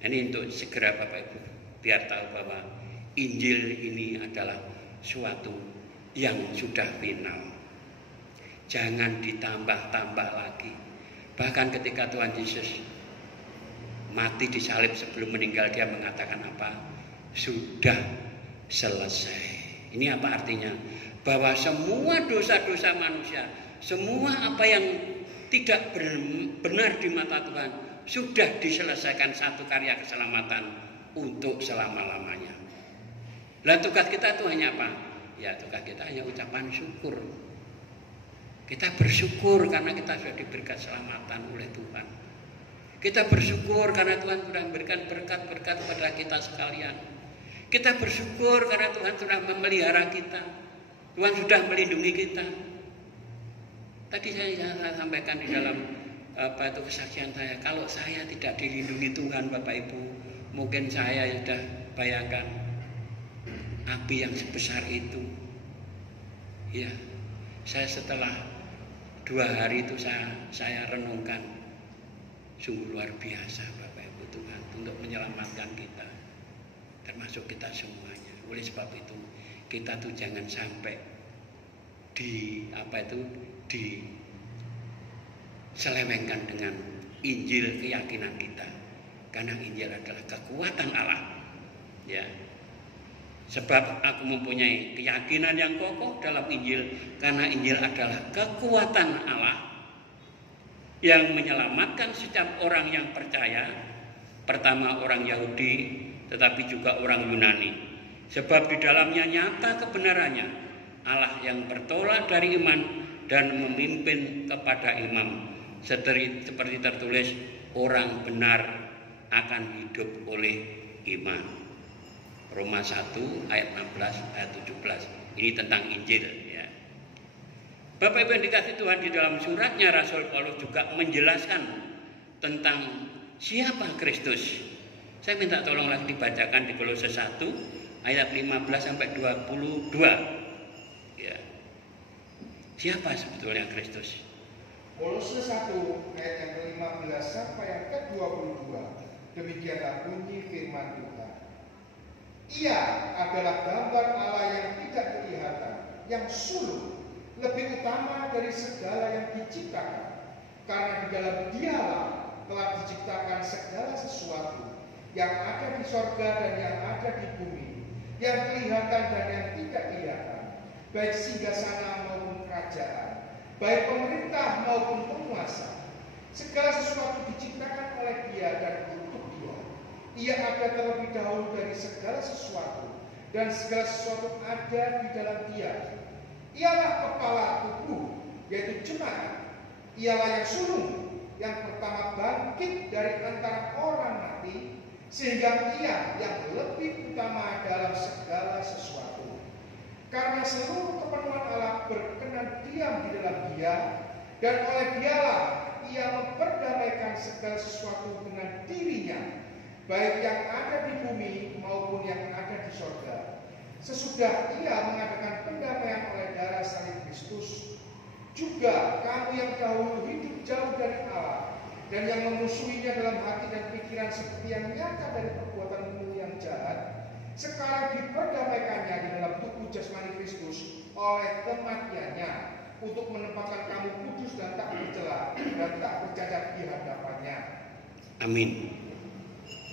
Ini untuk segera Bapak Ibu biar tahu bahwa Injil ini adalah suatu yang sudah final. Jangan ditambah-tambah lagi. Bahkan ketika Tuhan Yesus mati disalib sebelum meninggal, dia mengatakan apa? Sudah selesai. Ini apa artinya? Bahwa semua dosa-dosa manusia, semua apa yang tidak benar di mata Tuhan sudah diselesaikan satu karya keselamatan untuk selama-lamanya. Lah tugas kita itu hanya apa? Ya tugas kita hanya ucapan syukur. Kita bersyukur karena kita sudah diberikan keselamatan oleh Tuhan. Kita bersyukur karena Tuhan sudah memberikan berkat-berkat kepada kita sekalian. Kita bersyukur karena Tuhan sudah memelihara kita. Tuhan sudah melindungi kita. Tadi saya sampaikan di dalam kesaksian saya, kalau saya tidak dilindungi Tuhan Bapak Ibu, mungkin saya sudah bayangkan api yang sebesar itu. Ya, saya setelah 2 hari itu saya renungkan, sungguh luar biasa Bapak Ibu Tuhan untuk menyelamatkan kita, termasuk kita semuanya. Oleh sebab itu kita tuh jangan sampai diselewengkan dengan Injil keyakinan kita, karena Injil adalah kekuatan Allah. Ya, sebab aku mempunyai keyakinan yang kokoh dalam Injil, karena Injil adalah kekuatan Allah yang menyelamatkan setiap orang yang percaya, pertama orang Yahudi, tetapi juga orang Yunani. Sebab di dalamnya nyata kebenarannya, Allah yang bertolak dari iman dan memimpin kepada imam. Seperti tertulis, orang benar akan hidup oleh iman. Roma 1 ayat 16 ayat 17. Ini tentang Injil ya. Bapak Ibu yang dikasihi Tuhan, di dalam suratnya Rasul Paulus juga menjelaskan tentang siapa Kristus. Saya minta tolong lagi dibacakan di Kolose 1 ayat 15 sampai 22. Ya. Siapa sebetulnya Kristus? Kolose 1 ayat yang ke-15 sampai yang ke-22. Demikianlah bunyi firman Tuhan. Ia adalah gambar Allah yang tidak kelihatan, yang sulung, lebih utama dari segala yang diciptakan. Karena di dalam Dialah telah diciptakan segala sesuatu yang ada di sorga dan yang ada di bumi, yang kelihatan dan yang tidak kelihatan, baik singgasana maupun kerajaan, baik pemerintah maupun penguasa. Segala sesuatu diciptakan oleh Dia dan untuk Dia. Ia ada terlebih dahulu dari segala sesuatu, dan segala sesuatu ada di dalam Dia. Ialah kepala tubuh, yaitu jemaat. Ialah yang sulung, yang pertama bangkit dari antara orang mati, sehingga Ia yang lebih utama dalam segala sesuatu. Karena seluruh kepenuhan Allah berkenan diam di dalam Dia, dan oleh Dialah Ia memperdamaikan segala sesuatu dengan dirinya, baik yang ada di bumi maupun yang ada di sorga. Sesudah Ia mengadakan pendamaian oleh darah salib Kristus, juga kamu yang dahulu hidup jauh dari Allah dan yang memusuhinya dalam hati dan pikiran seperti yang nyata dari perbuatanmu yang jahat, sekarang diperdamaikannya di dalam tubuh jasmani Kristus oleh kematiannya, untuk menempatkan kamu kudus dan tak bercela dan tak bercacat di hadapannya. Amin.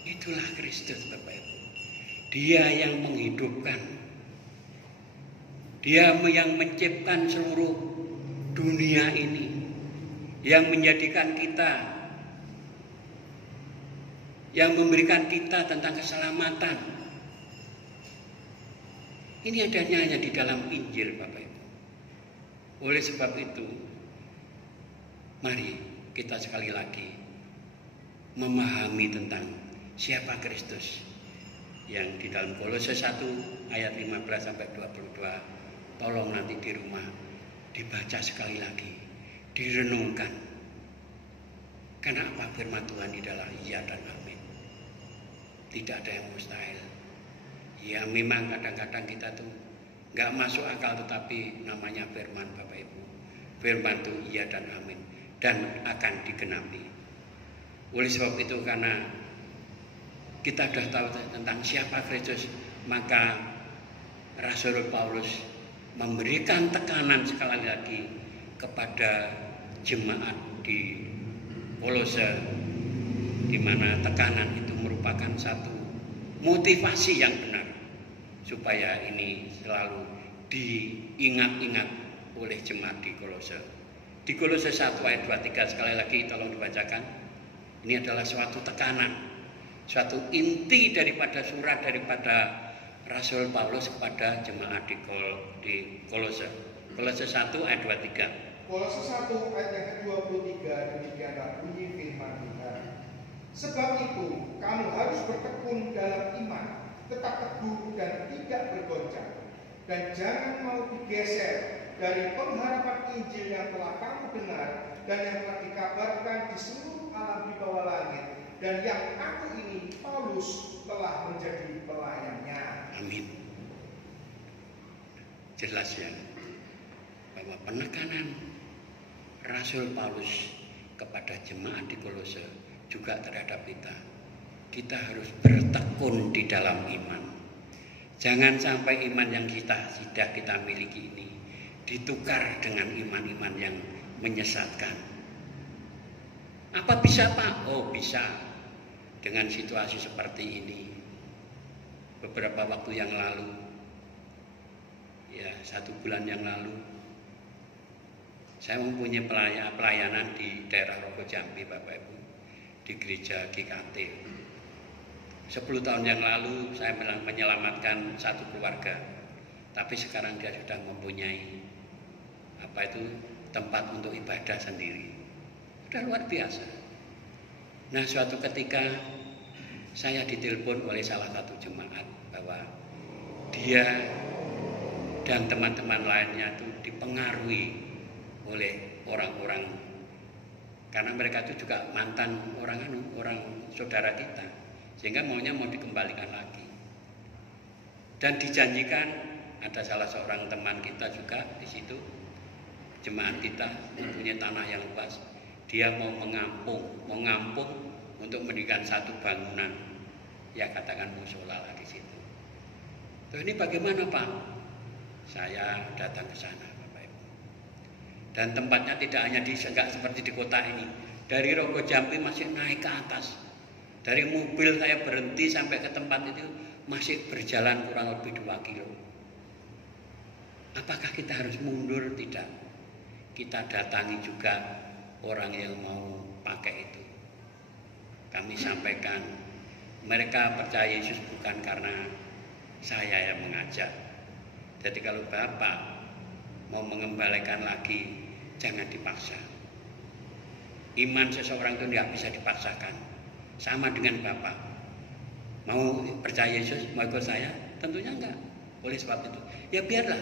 Itulah Kristus, Bapak Ibu. Dia yang menghidupkan. Dia yang menciptakan seluruh dunia ini. Yang menjadikan kita, yang memberikan kita tentang keselamatan. Ini adanya hanya di dalam Injil, Bapak Ibu. Oleh sebab itu, mari kita sekali lagi memahami tentang siapa Kristus yang di dalam Kolose 1 ayat 15 sampai 22. Tolong nanti di rumah dibaca sekali lagi, direnungkan. Karena apa firman Tuhan adalah iya dan amin. Tidak ada yang mustahil. Ya memang kadang-kadang kita tuh nggak masuk akal, tetapi namanya firman, Bapak Ibu. Firman itu iya dan amin dan akan digenapi. Oleh sebab itu, karena kita sudah tahu tentang siapa Kristus, maka Rasul Paulus memberikan tekanan sekali lagi kepada jemaat di Kolose, di mana tekanan itu merupakan satu motivasi yang benar supaya ini selalu diingat-ingat oleh jemaat di Kolose. Di Kolose 1 ayat 23 sekali lagi tolong dibacakan. Ini adalah suatu tekanan, suatu inti daripada surat daripada Rasul Paulus kepada jemaat di Kolose. Kolose 1 ayat 23. Kolose 1 ayat yang ke-23, demikianlah bunyi firman Tuhan. Sebab itu kamu harus bertekun dalam iman, tetap teguh dan tidak bergoncang, dan jangan mau digeser dari pengharapan Injil yang telah kamu dengar dan yang telah dikabarkan di seluruh alam di bawah langit, dan yang aku ini Paulus telah menjadi pelayannya. Amin. Jelas ya, bahwa penekanan Rasul Paulus kepada jemaat di Kolose juga terhadap kita. Kita harus bertekun di dalam iman. Jangan sampai iman yang sudah kita miliki ini ditukar dengan iman-iman yang menyesatkan. Apa bisa, Pak? Oh, bisa. Dengan situasi seperti ini. Beberapa waktu yang lalu, ya 1 bulan yang lalu, saya mempunyai pelayanan di daerah Rogo Jambi, Bapak Ibu, di gereja GKT. 10 tahun yang lalu saya menyelamatkan satu keluarga, tapi sekarang dia sudah mempunyai tempat untuk ibadah sendiri. Sudah luar biasa. Nah, suatu ketika saya ditelepon oleh salah satu jemaat bahwa dia dan teman-teman lainnya itu dipengaruhi oleh orang-orang, karena mereka itu juga mantan orang saudara kita, sehingga maunya mau dikembalikan lagi. Dan dijanjikan ada salah seorang teman kita juga di situ, jemaat kita mempunyai tanah yang luas. Dia mau mengampung untuk mendirikan satu bangunan, ya katakan musola lah di situ. Terus ini bagaimana, Pak? Saya datang ke sana, Bapak Ibu. Dan tempatnya tidak hanya enggak seperti di kota ini. Dari Rogo Jambi masih naik ke atas. Dari mobil saya berhenti sampai ke tempat itu masih berjalan kurang lebih 2 kilo. Apakah kita harus mundur? Tidak. Kita datangi juga orang yang mau pakai itu. Kami sampaikan, mereka percaya Yesus bukan karena saya yang mengajak. Jadi kalau Bapak mau mengembalikan lagi, jangan dipaksa. Iman seseorang itu tidak bisa dipaksakan. Sama dengan Bapak mau percaya Yesus, mau ikut saya, tentunya enggak. Oleh sebab itu, ya biarlah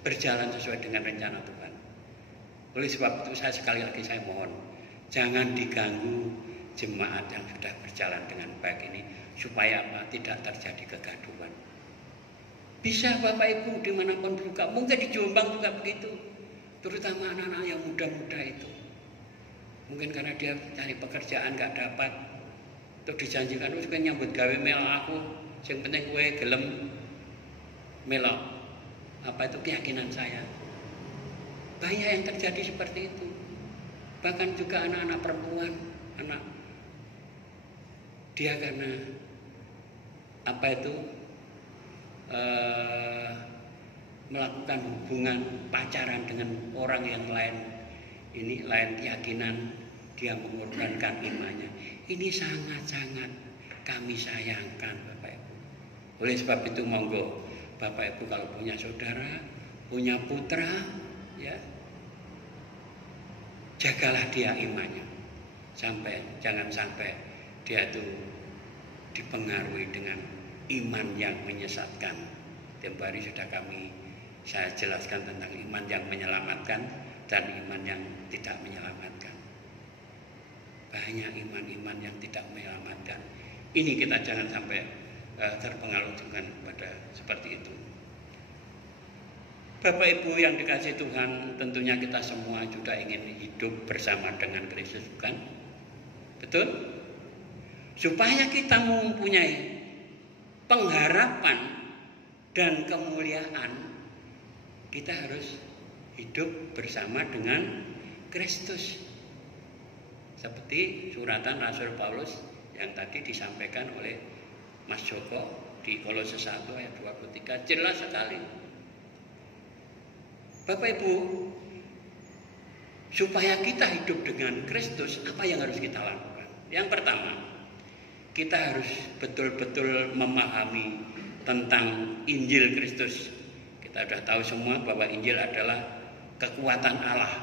berjalan sesuai dengan rencana Tuhan. Oleh sebab itu sekali lagi saya mohon, jangan diganggu jemaat yang sudah berjalan dengan baik ini, supaya tidak terjadi kegaduhan. Bisa Bapak Ibu dimanapun juga, mungkin di Jombang juga begitu, terutama anak-anak yang muda-muda itu. Mungkin karena dia cari pekerjaan gak dapat, terus dijanjikan juga nyambut gawe melok aku, yang penting gue gelem melok. Apa itu keyakinan saya? Banyak yang terjadi seperti itu. Bahkan juga anak-anak perempuan, dia karena melakukan hubungan pacaran dengan orang yang lain keyakinan, dia mengorbankan imannya. Ini sangat-sangat kami sayangkan, Bapak Ibu. Oleh sebab itu monggo Bapak Ibu kalau punya saudara, punya putra, ya, jagalah dia imannya. Jangan sampai dia itu dipengaruhi dengan iman yang menyesatkan. Tempo hari sudah saya jelaskan tentang iman yang menyelamatkan dan iman yang tidak menyelamatkan. Banyak iman-iman yang tidak menyelamatkan. Ini kita jangan sampai terpengaruh dengan pada seperti itu. Bapak Ibu yang dikasihi Tuhan, tentunya kita semua juga ingin hidup bersama dengan Kristus, bukan? Betul? Supaya kita mempunyai pengharapan dan kemuliaan, kita harus hidup bersama dengan Kristus. Seperti suratan Rasul Paulus yang tadi disampaikan oleh Mas Joko di Kolose 1 ayat 23, jelas sekali. Bapak Ibu, supaya kita hidup dengan Kristus, apa yang harus kita lakukan? Yang pertama, kita harus betul-betul memahami tentang Injil Kristus. Kita sudah tahu semua bahwa Injil adalah kekuatan Allah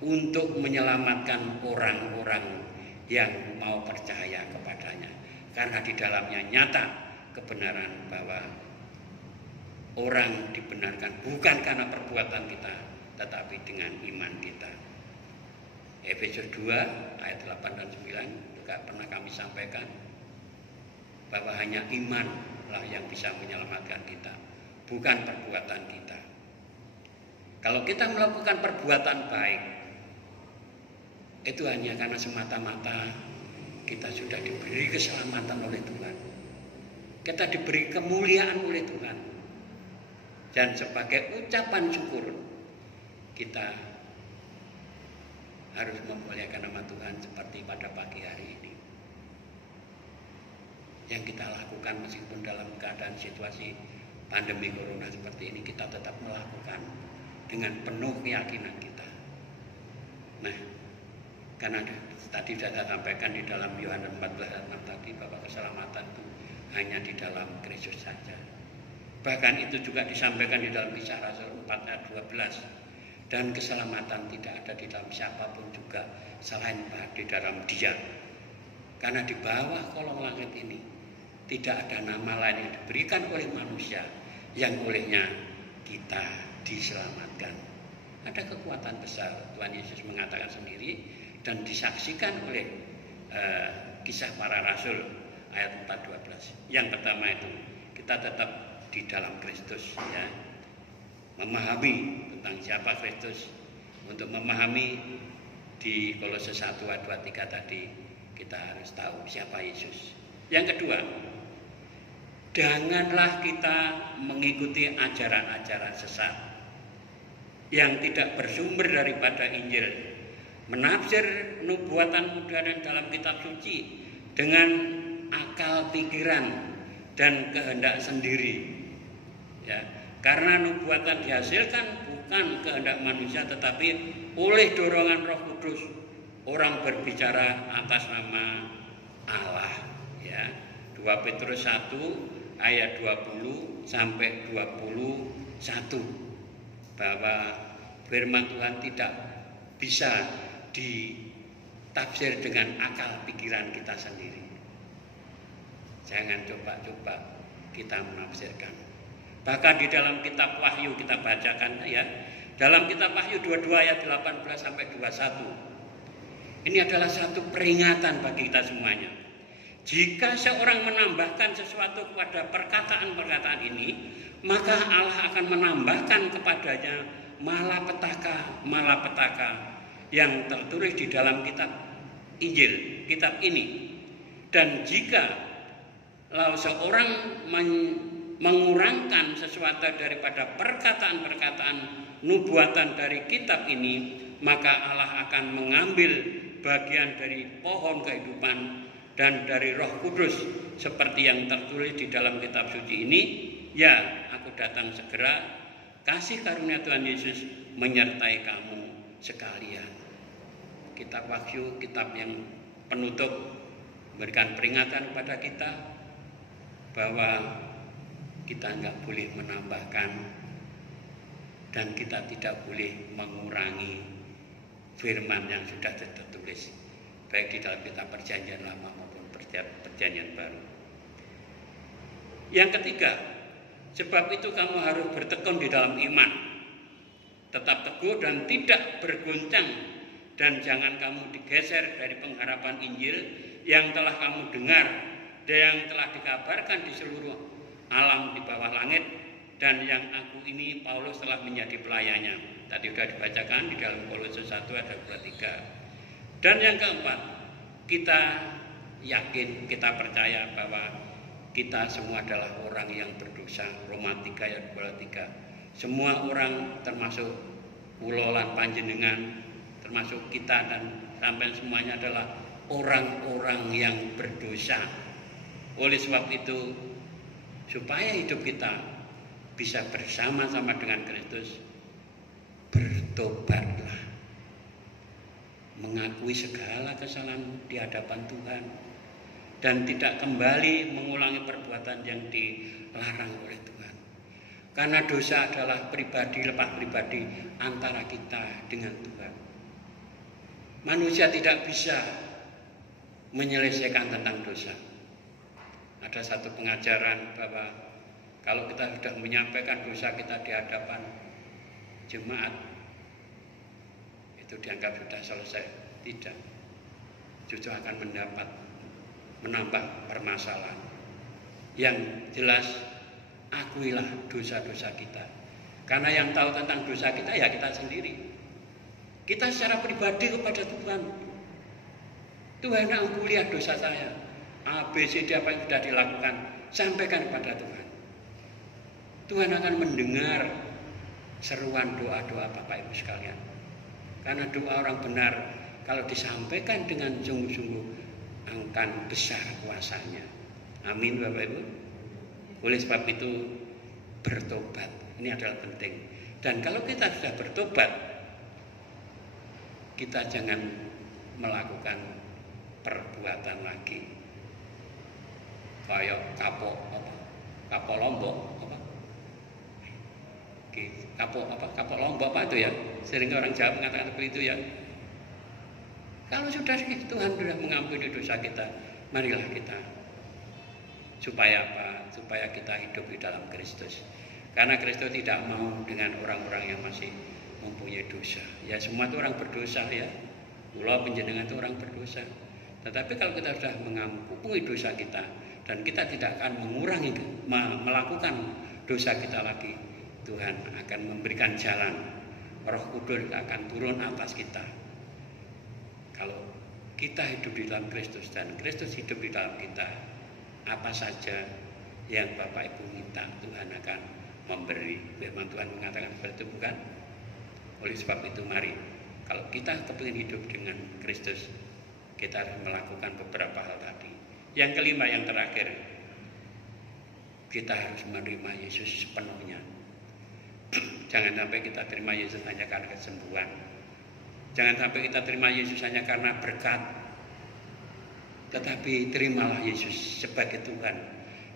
untuk menyelamatkan orang-orang yang mau percaya kepadanya. Karena di dalamnya nyata kebenaran bahwa orang dibenarkan bukan karena perbuatan kita, tetapi dengan iman kita. Efesus 2 ayat 8 dan 9 juga pernah kami sampaikan bahwa hanya imanlah yang bisa menyelamatkan kita, bukan perbuatan kita. Kalau kita melakukan perbuatan baik, itu hanya karena semata-mata kita sudah diberi keselamatan oleh Tuhan. Kita diberi kemuliaan oleh Tuhan. Dan sebagai ucapan syukur, kita harus memuliakan nama Tuhan seperti pada pagi hari ini. Yang kita lakukan meskipun dalam keadaan situasi pandemi corona seperti ini, kita tetap melakukan dengan penuh keyakinan kita. Nah, karena tadi sudah saya sampaikan di dalam Yohanes 14 ayat 6 tadi bahwa keselamatan itu hanya di dalam Kristus saja. Bahkan itu juga disampaikan di dalam Kisah Rasul 4 ayat 12. Dan keselamatan tidak ada di dalam siapapun juga selain di dalam Dia. Karena di bawah kolong langit ini tidak ada nama lain yang diberikan oleh manusia yang olehnya kita diselamatkan. Ada kekuatan besar, Tuhan Yesus mengatakan sendiri dan disaksikan oleh Kisah Para Rasul ayat 4:12. Yang pertama itu kita tetap di dalam Kristus, ya. Memahami tentang siapa Kristus. Untuk memahami di Kolose 1 ayat 23 tadi, kita harus tahu siapa Yesus. Yang kedua, janganlah kita mengikuti ajaran-ajaran sesat yang tidak bersumber daripada Injil, menafsir nubuatan modern dalam kitab suci dengan akal pikiran dan kehendak sendiri, ya. Karena nubuatan dihasilkan bukan kehendak manusia tetapi oleh dorongan Roh Kudus. Orang berbicara atas nama Allah, ya. 2 Petrus 1 ayat 20 sampai 21 bahwa firman Tuhan tidak bisa ditafsir dengan akal pikiran kita sendiri. Jangan coba-coba kita menafsirkan. Bahkan di dalam kitab Wahyu kita bacakan, ya. Dalam kitab Wahyu 22 ayat 18 sampai 21. Ini adalah satu peringatan bagi kita semuanya. Jika seorang menambahkan sesuatu kepada perkataan-perkataan ini, maka Allah akan menambahkan kepadanya malapetaka yang tertulis di dalam kitab Injil, kitab ini. Dan jika seorang mengurangkan sesuatu daripada perkataan-perkataan nubuatan dari kitab ini, maka Allah akan mengambil bagian dari pohon kehidupan dan dari Roh Kudus seperti yang tertulis di dalam kitab suci ini. Ya, aku datang segera, kasih karunia Tuhan Yesus menyertai kamu sekalian. Kitab Wahyu, kitab yang penutup, memberikan peringatan kepada kita bahwa kita enggak boleh menambahkan dan kita tidak boleh mengurangi firman yang sudah tertulis, baik di dalam kitab Perjanjian Lama maupun Perjanjian Baru. Yang ketiga, sebab itu kamu harus bertekun di dalam iman, tetap teguh dan tidak bergoncang, dan jangan kamu digeser dari pengharapan Injil yang telah kamu dengar dan yang telah dikabarkan di seluruh alam di bawah langit, dan yang aku ini Paulus telah menjadi pelayannya. Tadi sudah dibacakan di dalam Kolose 1 ayat 23. Dan yang keempat, kita yakin, kita percaya bahwa kita semua adalah orang yang berdosa. Roma 3 ayat 23. Semua orang termasuk ulolan panjenengan, termasuk kita dan sampai semuanya adalah orang-orang yang berdosa. Oleh sebab itu, supaya hidup kita bisa bersama-sama dengan Kristus, bertobatlah, mengakui segala kesalahan di hadapan Tuhan, dan tidak kembali mengulangi perbuatan yang dilarang oleh Tuhan. Karena dosa adalah pribadi lepas pribadi antara kita dengan Tuhan. Manusia tidak bisa menyelesaikan tentang dosa. Ada satu pengajaran bahwa kalau kita sudah menyampaikan dosa kita di hadapan jemaat, itu dianggap sudah selesai. Tidak, justru akan menambah permasalahan. Yang jelas, akuilah dosa-dosa kita, karena yang tahu tentang dosa kita ya kita sendiri. Kita secara pribadi kepada Tuhan, Tuhan ampunilah dosa saya, ABCD apa yang sudah dilakukan, sampaikan kepada Tuhan. Tuhan akan mendengar seruan doa-doa Bapak Ibu sekalian. Karena doa orang benar kalau disampaikan dengan sungguh-sungguh akan besar kuasanya. Amin Bapak Ibu. Oleh sebab itu bertobat ini adalah penting. Dan kalau kita sudah bertobat, kita jangan melakukan perbuatan lagi kayak kapok lombok kapok lombok apa itu ya, sering orang Jawa mengatakan seperti itu ya. Kalau sudah Tuhan sudah mengampuni dosa kita, marilah kita supaya apa? Supaya kita hidup di dalam Kristus. Karena Kristus tidak mau dengan orang-orang yang masih mempunyai dosa. Ya semua itu orang berdosa ya. Mula panjenengan itu orang berdosa. Tetapi kalau kita sudah mengampuni dosa kita dan kita tidak akan mengurangi melakukan dosa kita lagi, Tuhan akan memberikan jalan. Roh Kudus akan turun atas kita. Kalau kita hidup di dalam Kristus dan Kristus hidup di dalam kita, apa saja yang Bapak Ibu minta Tuhan akan memberi. Firman Tuhan mengatakan seperti itu, bukan? Oleh sebab itu mari, kalau kita kepingin hidup dengan Kristus, kita harus melakukan beberapa hal tadi. Yang kelima, yang terakhir, kita harus menerima Yesus sepenuhnya. Jangan sampai kita terima Yesus hanya karena kesembuhan. Jangan sampai kita terima Yesus hanya karena berkat. Tetapi terimalah Yesus sebagai Tuhan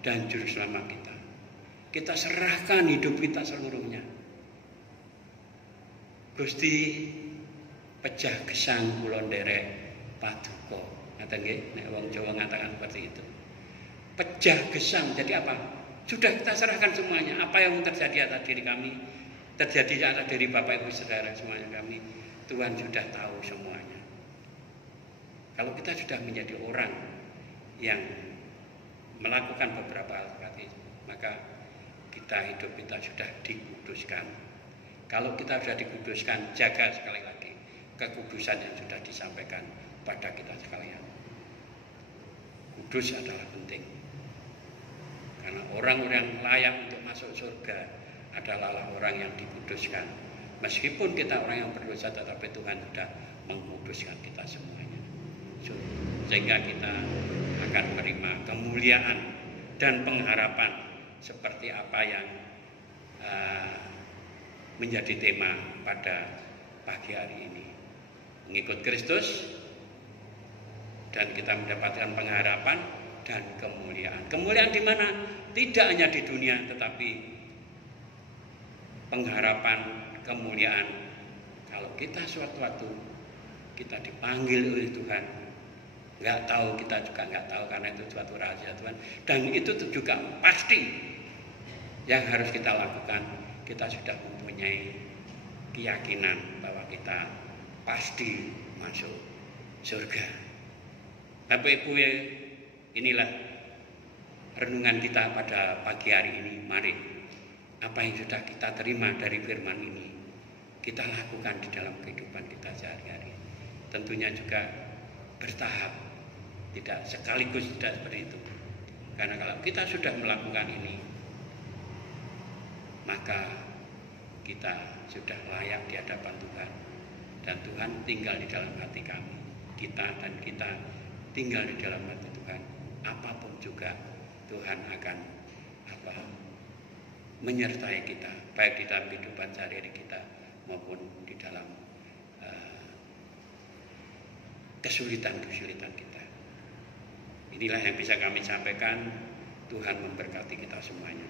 dan Juru Selamat kita. Kita serahkan hidup kita seluruhnya. Gusti pejah gesang kula nderek paduka. Ngaten nggih, nek wong Jawa ngatakan seperti itu. Pejah gesang, jadi apa? Sudah kita serahkan semuanya. Apa yang terjadi atas diri kami, terjadi atas diri Bapak Ibu Saudara semuanya kami, Tuhan sudah tahu semuanya. Kalau kita sudah menjadi orang yang melakukan beberapa hal seperti itu, maka hidup kita sudah dikuduskan. Kalau kita sudah dikuduskan, jaga sekali lagi kekudusan yang sudah disampaikan pada kita sekalian. Kudus adalah penting. Karena orang-orang layak untuk masuk surga adalah orang yang dikuduskan. Meskipun kita orang yang berdosa, tetapi Tuhan sudah mengkuduskan kita semuanya. Sehingga kita akan menerima kemuliaan dan pengharapan seperti apa yang menjadi tema pada pagi hari ini. Mengikut Kristus dan kita mendapatkan pengharapan dan kemuliaan. Kemuliaan di mana? Tidak hanya di dunia, tetapi pengharapan, kemuliaan. Kalau kita suatu waktu kita dipanggil oleh Tuhan, nggak tahu, kita juga nggak tahu karena itu suatu rahasia Tuhan. Dan itu juga pasti yang harus kita lakukan. Kita sudah mempunyai keyakinan bahwa kita pasti masuk surga. Bapak Ibu, inilah renungan kita pada pagi hari ini. Mari apa yang sudah kita terima dari firman ini kita lakukan di dalam kehidupan kita sehari-hari. Tentunya juga bertahap, tidak sekaligus, tidak seperti itu. Karena kalau kita sudah melakukan ini, maka kita sudah layak di hadapan Tuhan. Dan Tuhan tinggal di dalam hati kami. Kita tinggal di dalam hati Tuhan. Apapun juga Tuhan akan menyertai kita, baik di dalam kehidupan sehari-hari kita maupun di dalam kesulitan-kesulitan kita. Inilah yang bisa kami sampaikan. Tuhan memberkati kita semuanya.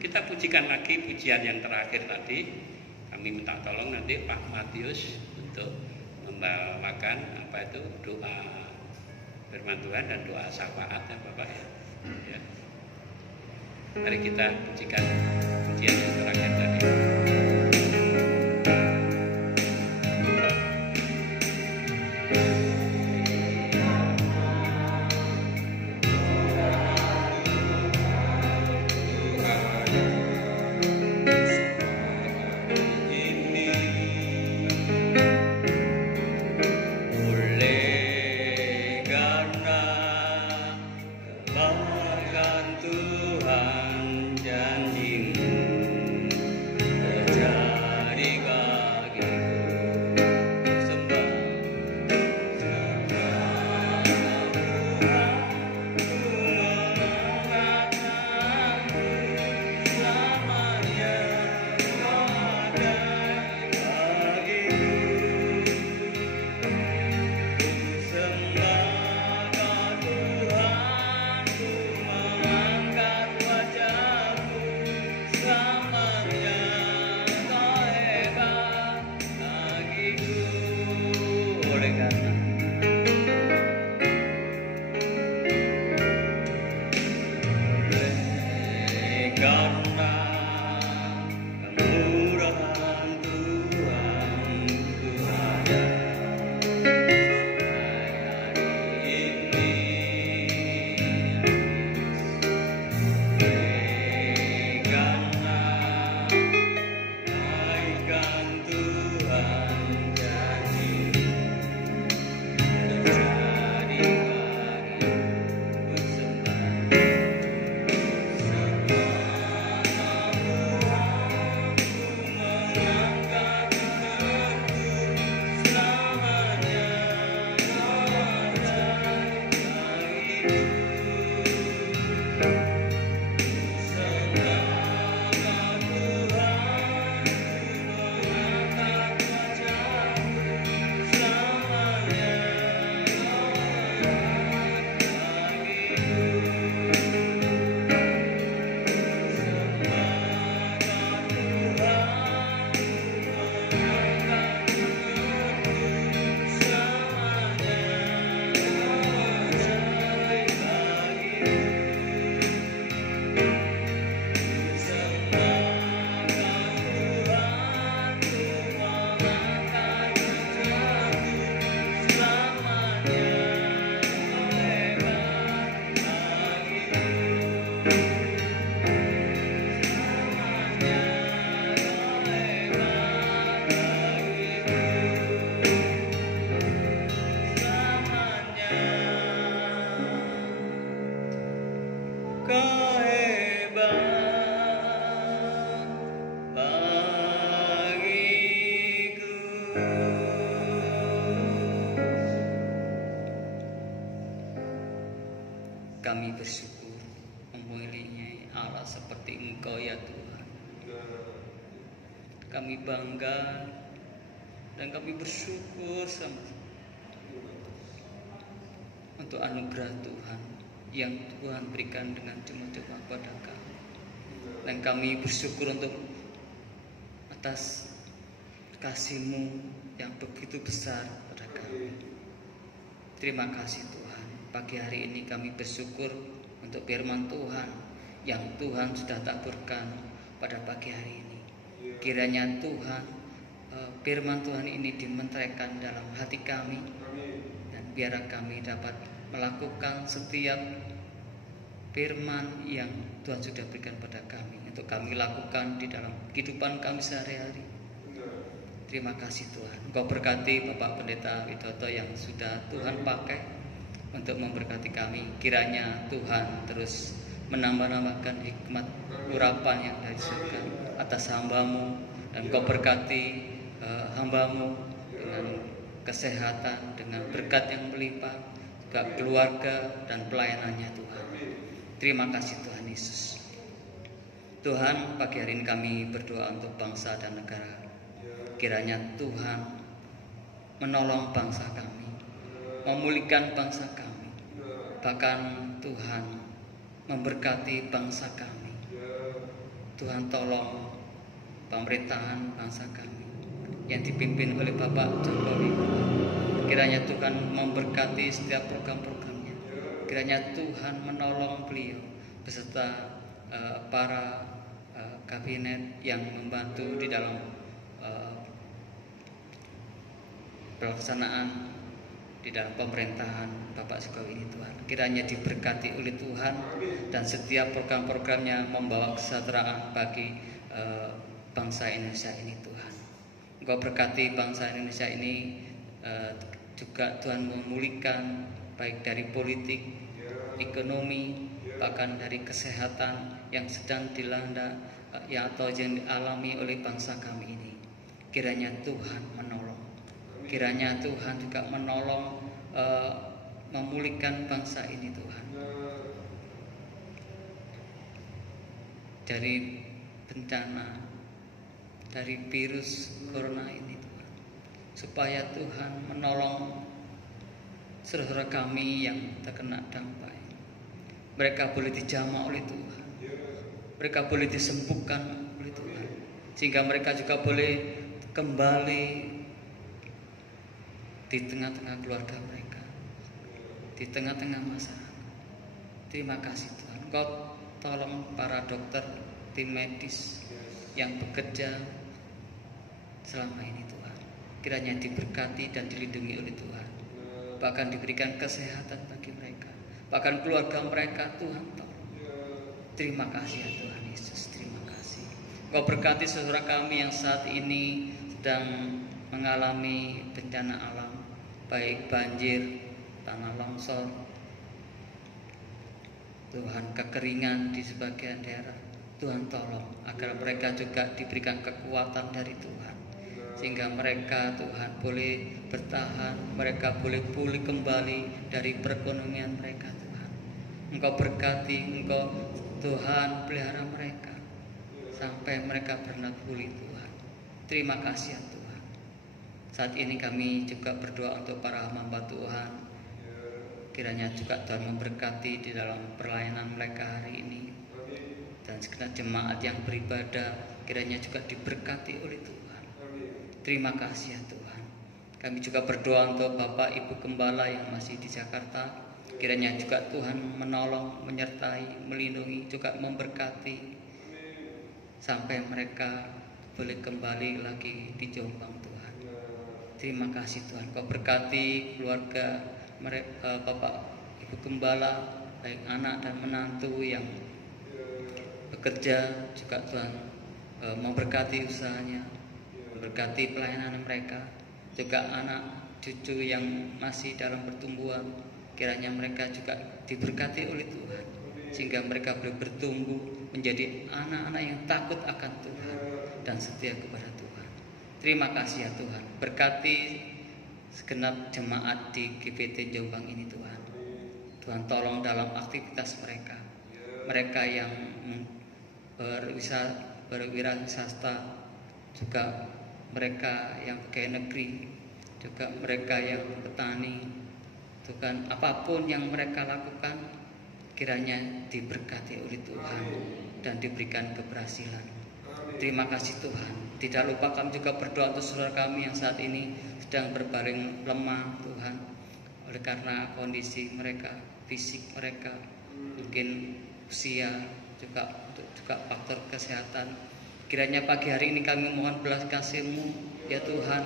Kita pujikan lagi pujian yang terakhir tadi. Kami minta tolong nanti Pak Matius untuk membawakan doa firman Tuhan dan doa syafaat ya Bapak ya. Mari kita pujikan pujian yang terakhir tadi. kami bersyukur memilih Allah seperti Engkau ya Tuhan. Kami bangga dan kami bersyukur sama untuk anugerah Tuhan yang Tuhan berikan dengan cuma-cuma pada kami. Dan kami bersyukur untuk atas kasih-Mu yang begitu besar pada kami. Terima kasih Tuhan. Pagi hari ini kami bersyukur untuk firman Tuhan yang Tuhan sudah taburkan pada pagi hari ini. Kiranya Tuhan, firman Tuhan ini dimenteraikan dalam hati kami, dan biar kami dapat melakukan setiap firman yang Tuhan sudah berikan pada kami untuk kami lakukan di dalam kehidupan kami sehari-hari. Terima kasih Tuhan. Engkau berkati Bapak Pendeta Widodo yang sudah Tuhan pakai untuk memberkati kami. Kiranya Tuhan terus menambah-nambahkan hikmat urapan yang dari surga atas hamba-Mu, dan Engkau berkati hamba-Mu dengan kesehatan, dengan berkat yang melimpah, juga keluarga dan pelayanannya Tuhan. Terima kasih Tuhan Yesus. Tuhan, pagi hari ini kami berdoa untuk bangsa dan negara. Kiranya Tuhan menolong bangsa kami, memulihkan bangsa kami, bahkan Tuhan memberkati bangsa kami. Tuhan tolong pemerintahan bangsa kami yang dipimpin oleh Bapak Jokowi. Kiranya Tuhan memberkati setiap program-programnya. Kiranya Tuhan menolong beliau beserta para kabinet yang membantu di dalam pelaksanaan di dalam pemerintahan Bapak Jokowi ini Tuhan. Kiranya diberkati oleh Tuhan, dan setiap program-programnya membawa kesejahteraan bagi bangsa Indonesia ini Tuhan. Engkau berkati bangsa Indonesia ini, juga Tuhan memulihkan baik dari politik, ekonomi, bahkan dari kesehatan yang sedang dilanda atau yang dialami oleh bangsa kami ini. Kiranya Tuhan menolong. Kiranya Tuhan juga menolong memulihkan bangsa ini Tuhan dari bencana, dari virus corona ini Tuhan, supaya Tuhan menolong saudara kami yang terkena dampak. Mereka boleh dijamah oleh Tuhan, mereka boleh disembuhkan oleh Tuhan, sehingga mereka juga boleh kembali di tengah-tengah keluarga mereka, di tengah-tengah masyarakat. Terima kasih Tuhan. Engkau tolong para dokter, tim medis yang bekerja selama ini Tuhan. Kiranya diberkati dan dilindungi oleh Tuhan. Bahkan diberikan kesehatan bagi mereka, bahkan keluarga mereka Tuhan tolong. Terima kasih ya Tuhan Yesus. Terima kasih. Engkau berkati saudara kami yang saat ini sedang mengalami bencana alam, baik banjir, tanah longsor, Tuhan kekeringan di sebagian daerah. Tuhan tolong agar mereka juga diberikan kekuatan dari Tuhan, sehingga mereka Tuhan boleh bertahan, mereka boleh pulih kembali dari perekonomian mereka Tuhan. Engkau berkati, Engkau Tuhan pelihara mereka sampai mereka benar pulih Tuhan. Terima kasih ya Tuhan. Saat ini kami juga berdoa untuk para hamba Tuhan. Kiranya juga Tuhan memberkati di dalam pelayanan mereka hari ini, dan segenap jemaat yang beribadah kiranya juga diberkati oleh Tuhan. Terima kasih ya Tuhan. Kami juga berdoa untuk Bapak Ibu Gembala yang masih di Jakarta. Kiranya juga Tuhan menolong, menyertai, melindungi, juga memberkati sampai mereka boleh kembali lagi di Jombang Tuhan. Terima kasih Tuhan. Kau berkati keluarga mereka, Bapak Ibu Gembala, baik anak dan menantu yang bekerja, juga Tuhan memberkati usahanya, memberkati pelayanan mereka, juga anak cucu yang masih dalam pertumbuhan. Kiranya mereka juga diberkati oleh Tuhan, sehingga mereka boleh bertumbuh menjadi anak-anak yang takut akan Tuhan dan setia kepada Tuhan. Terima kasih ya Tuhan. Berkati segenap jemaat di GPT Jombang ini Tuhan. Tuhan tolong dalam aktivitas mereka. Mereka yang berwirausaha, juga mereka yang pegawai negeri, juga mereka yang petani. Tuhan, apapun yang mereka lakukan kiranya diberkati oleh Tuhan dan diberikan keberhasilan. Terima kasih Tuhan. Tidak lupa kami juga berdoa untuk saudara kami yang saat ini sedang berbaring lemah Tuhan, oleh karena kondisi mereka, fisik mereka, mungkin usia, juga faktor kesehatan. Kiranya pagi hari ini kami mohon belas kasih-Mu ya Tuhan,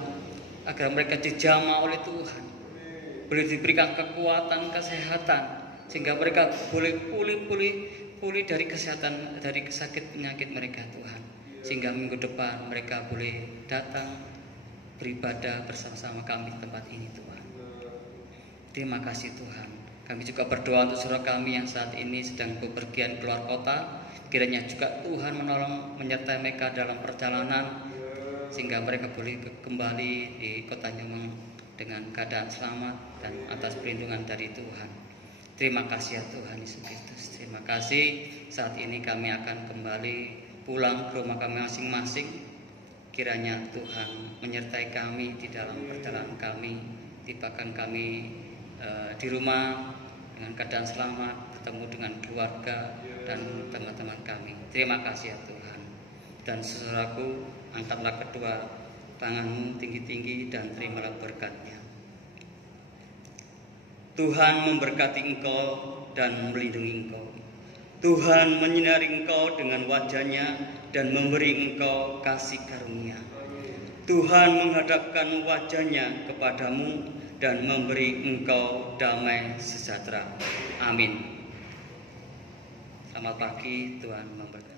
agar mereka dijamah oleh Tuhan, boleh diberikan kekuatan kesehatan, sehingga mereka boleh pulih dari kesehatan, dari sakit penyakit mereka Tuhan, sehingga minggu depan mereka boleh datang beribadah bersama-sama kami di tempat ini Tuhan. Terima kasih Tuhan. Kami juga berdoa untuk saudara kami yang saat ini sedang bepergian keluar kota. Kiranya juga Tuhan menolong menyertai mereka dalam perjalanan, sehingga mereka boleh kembali di kota Nyemeng dengan keadaan selamat dan atas perlindungan dari Tuhan. Terima kasih ya Tuhan Yesus Kristus. Terima kasih. Saat ini kami akan kembali pulang ke rumah kami masing-masing. Kiranya Tuhan menyertai kami di dalam perjalanan kami, tibakan kami di rumah dengan keadaan selamat, bertemu dengan keluarga dan teman-teman kami. Terima kasih ya Tuhan. Dan saudaraku, angkatlah kedua tanganmu tinggi-tinggi dan terimalah berkat-Nya. Tuhan memberkati engkau dan melindungi engkau. Tuhan menyinari engkau dengan wajah-Nya dan memberi engkau kasih karunia. Tuhan menghadapkan wajah-Nya kepadamu dan memberi engkau damai sejahtera. Amin. Selamat pagi, Tuhan memberkati.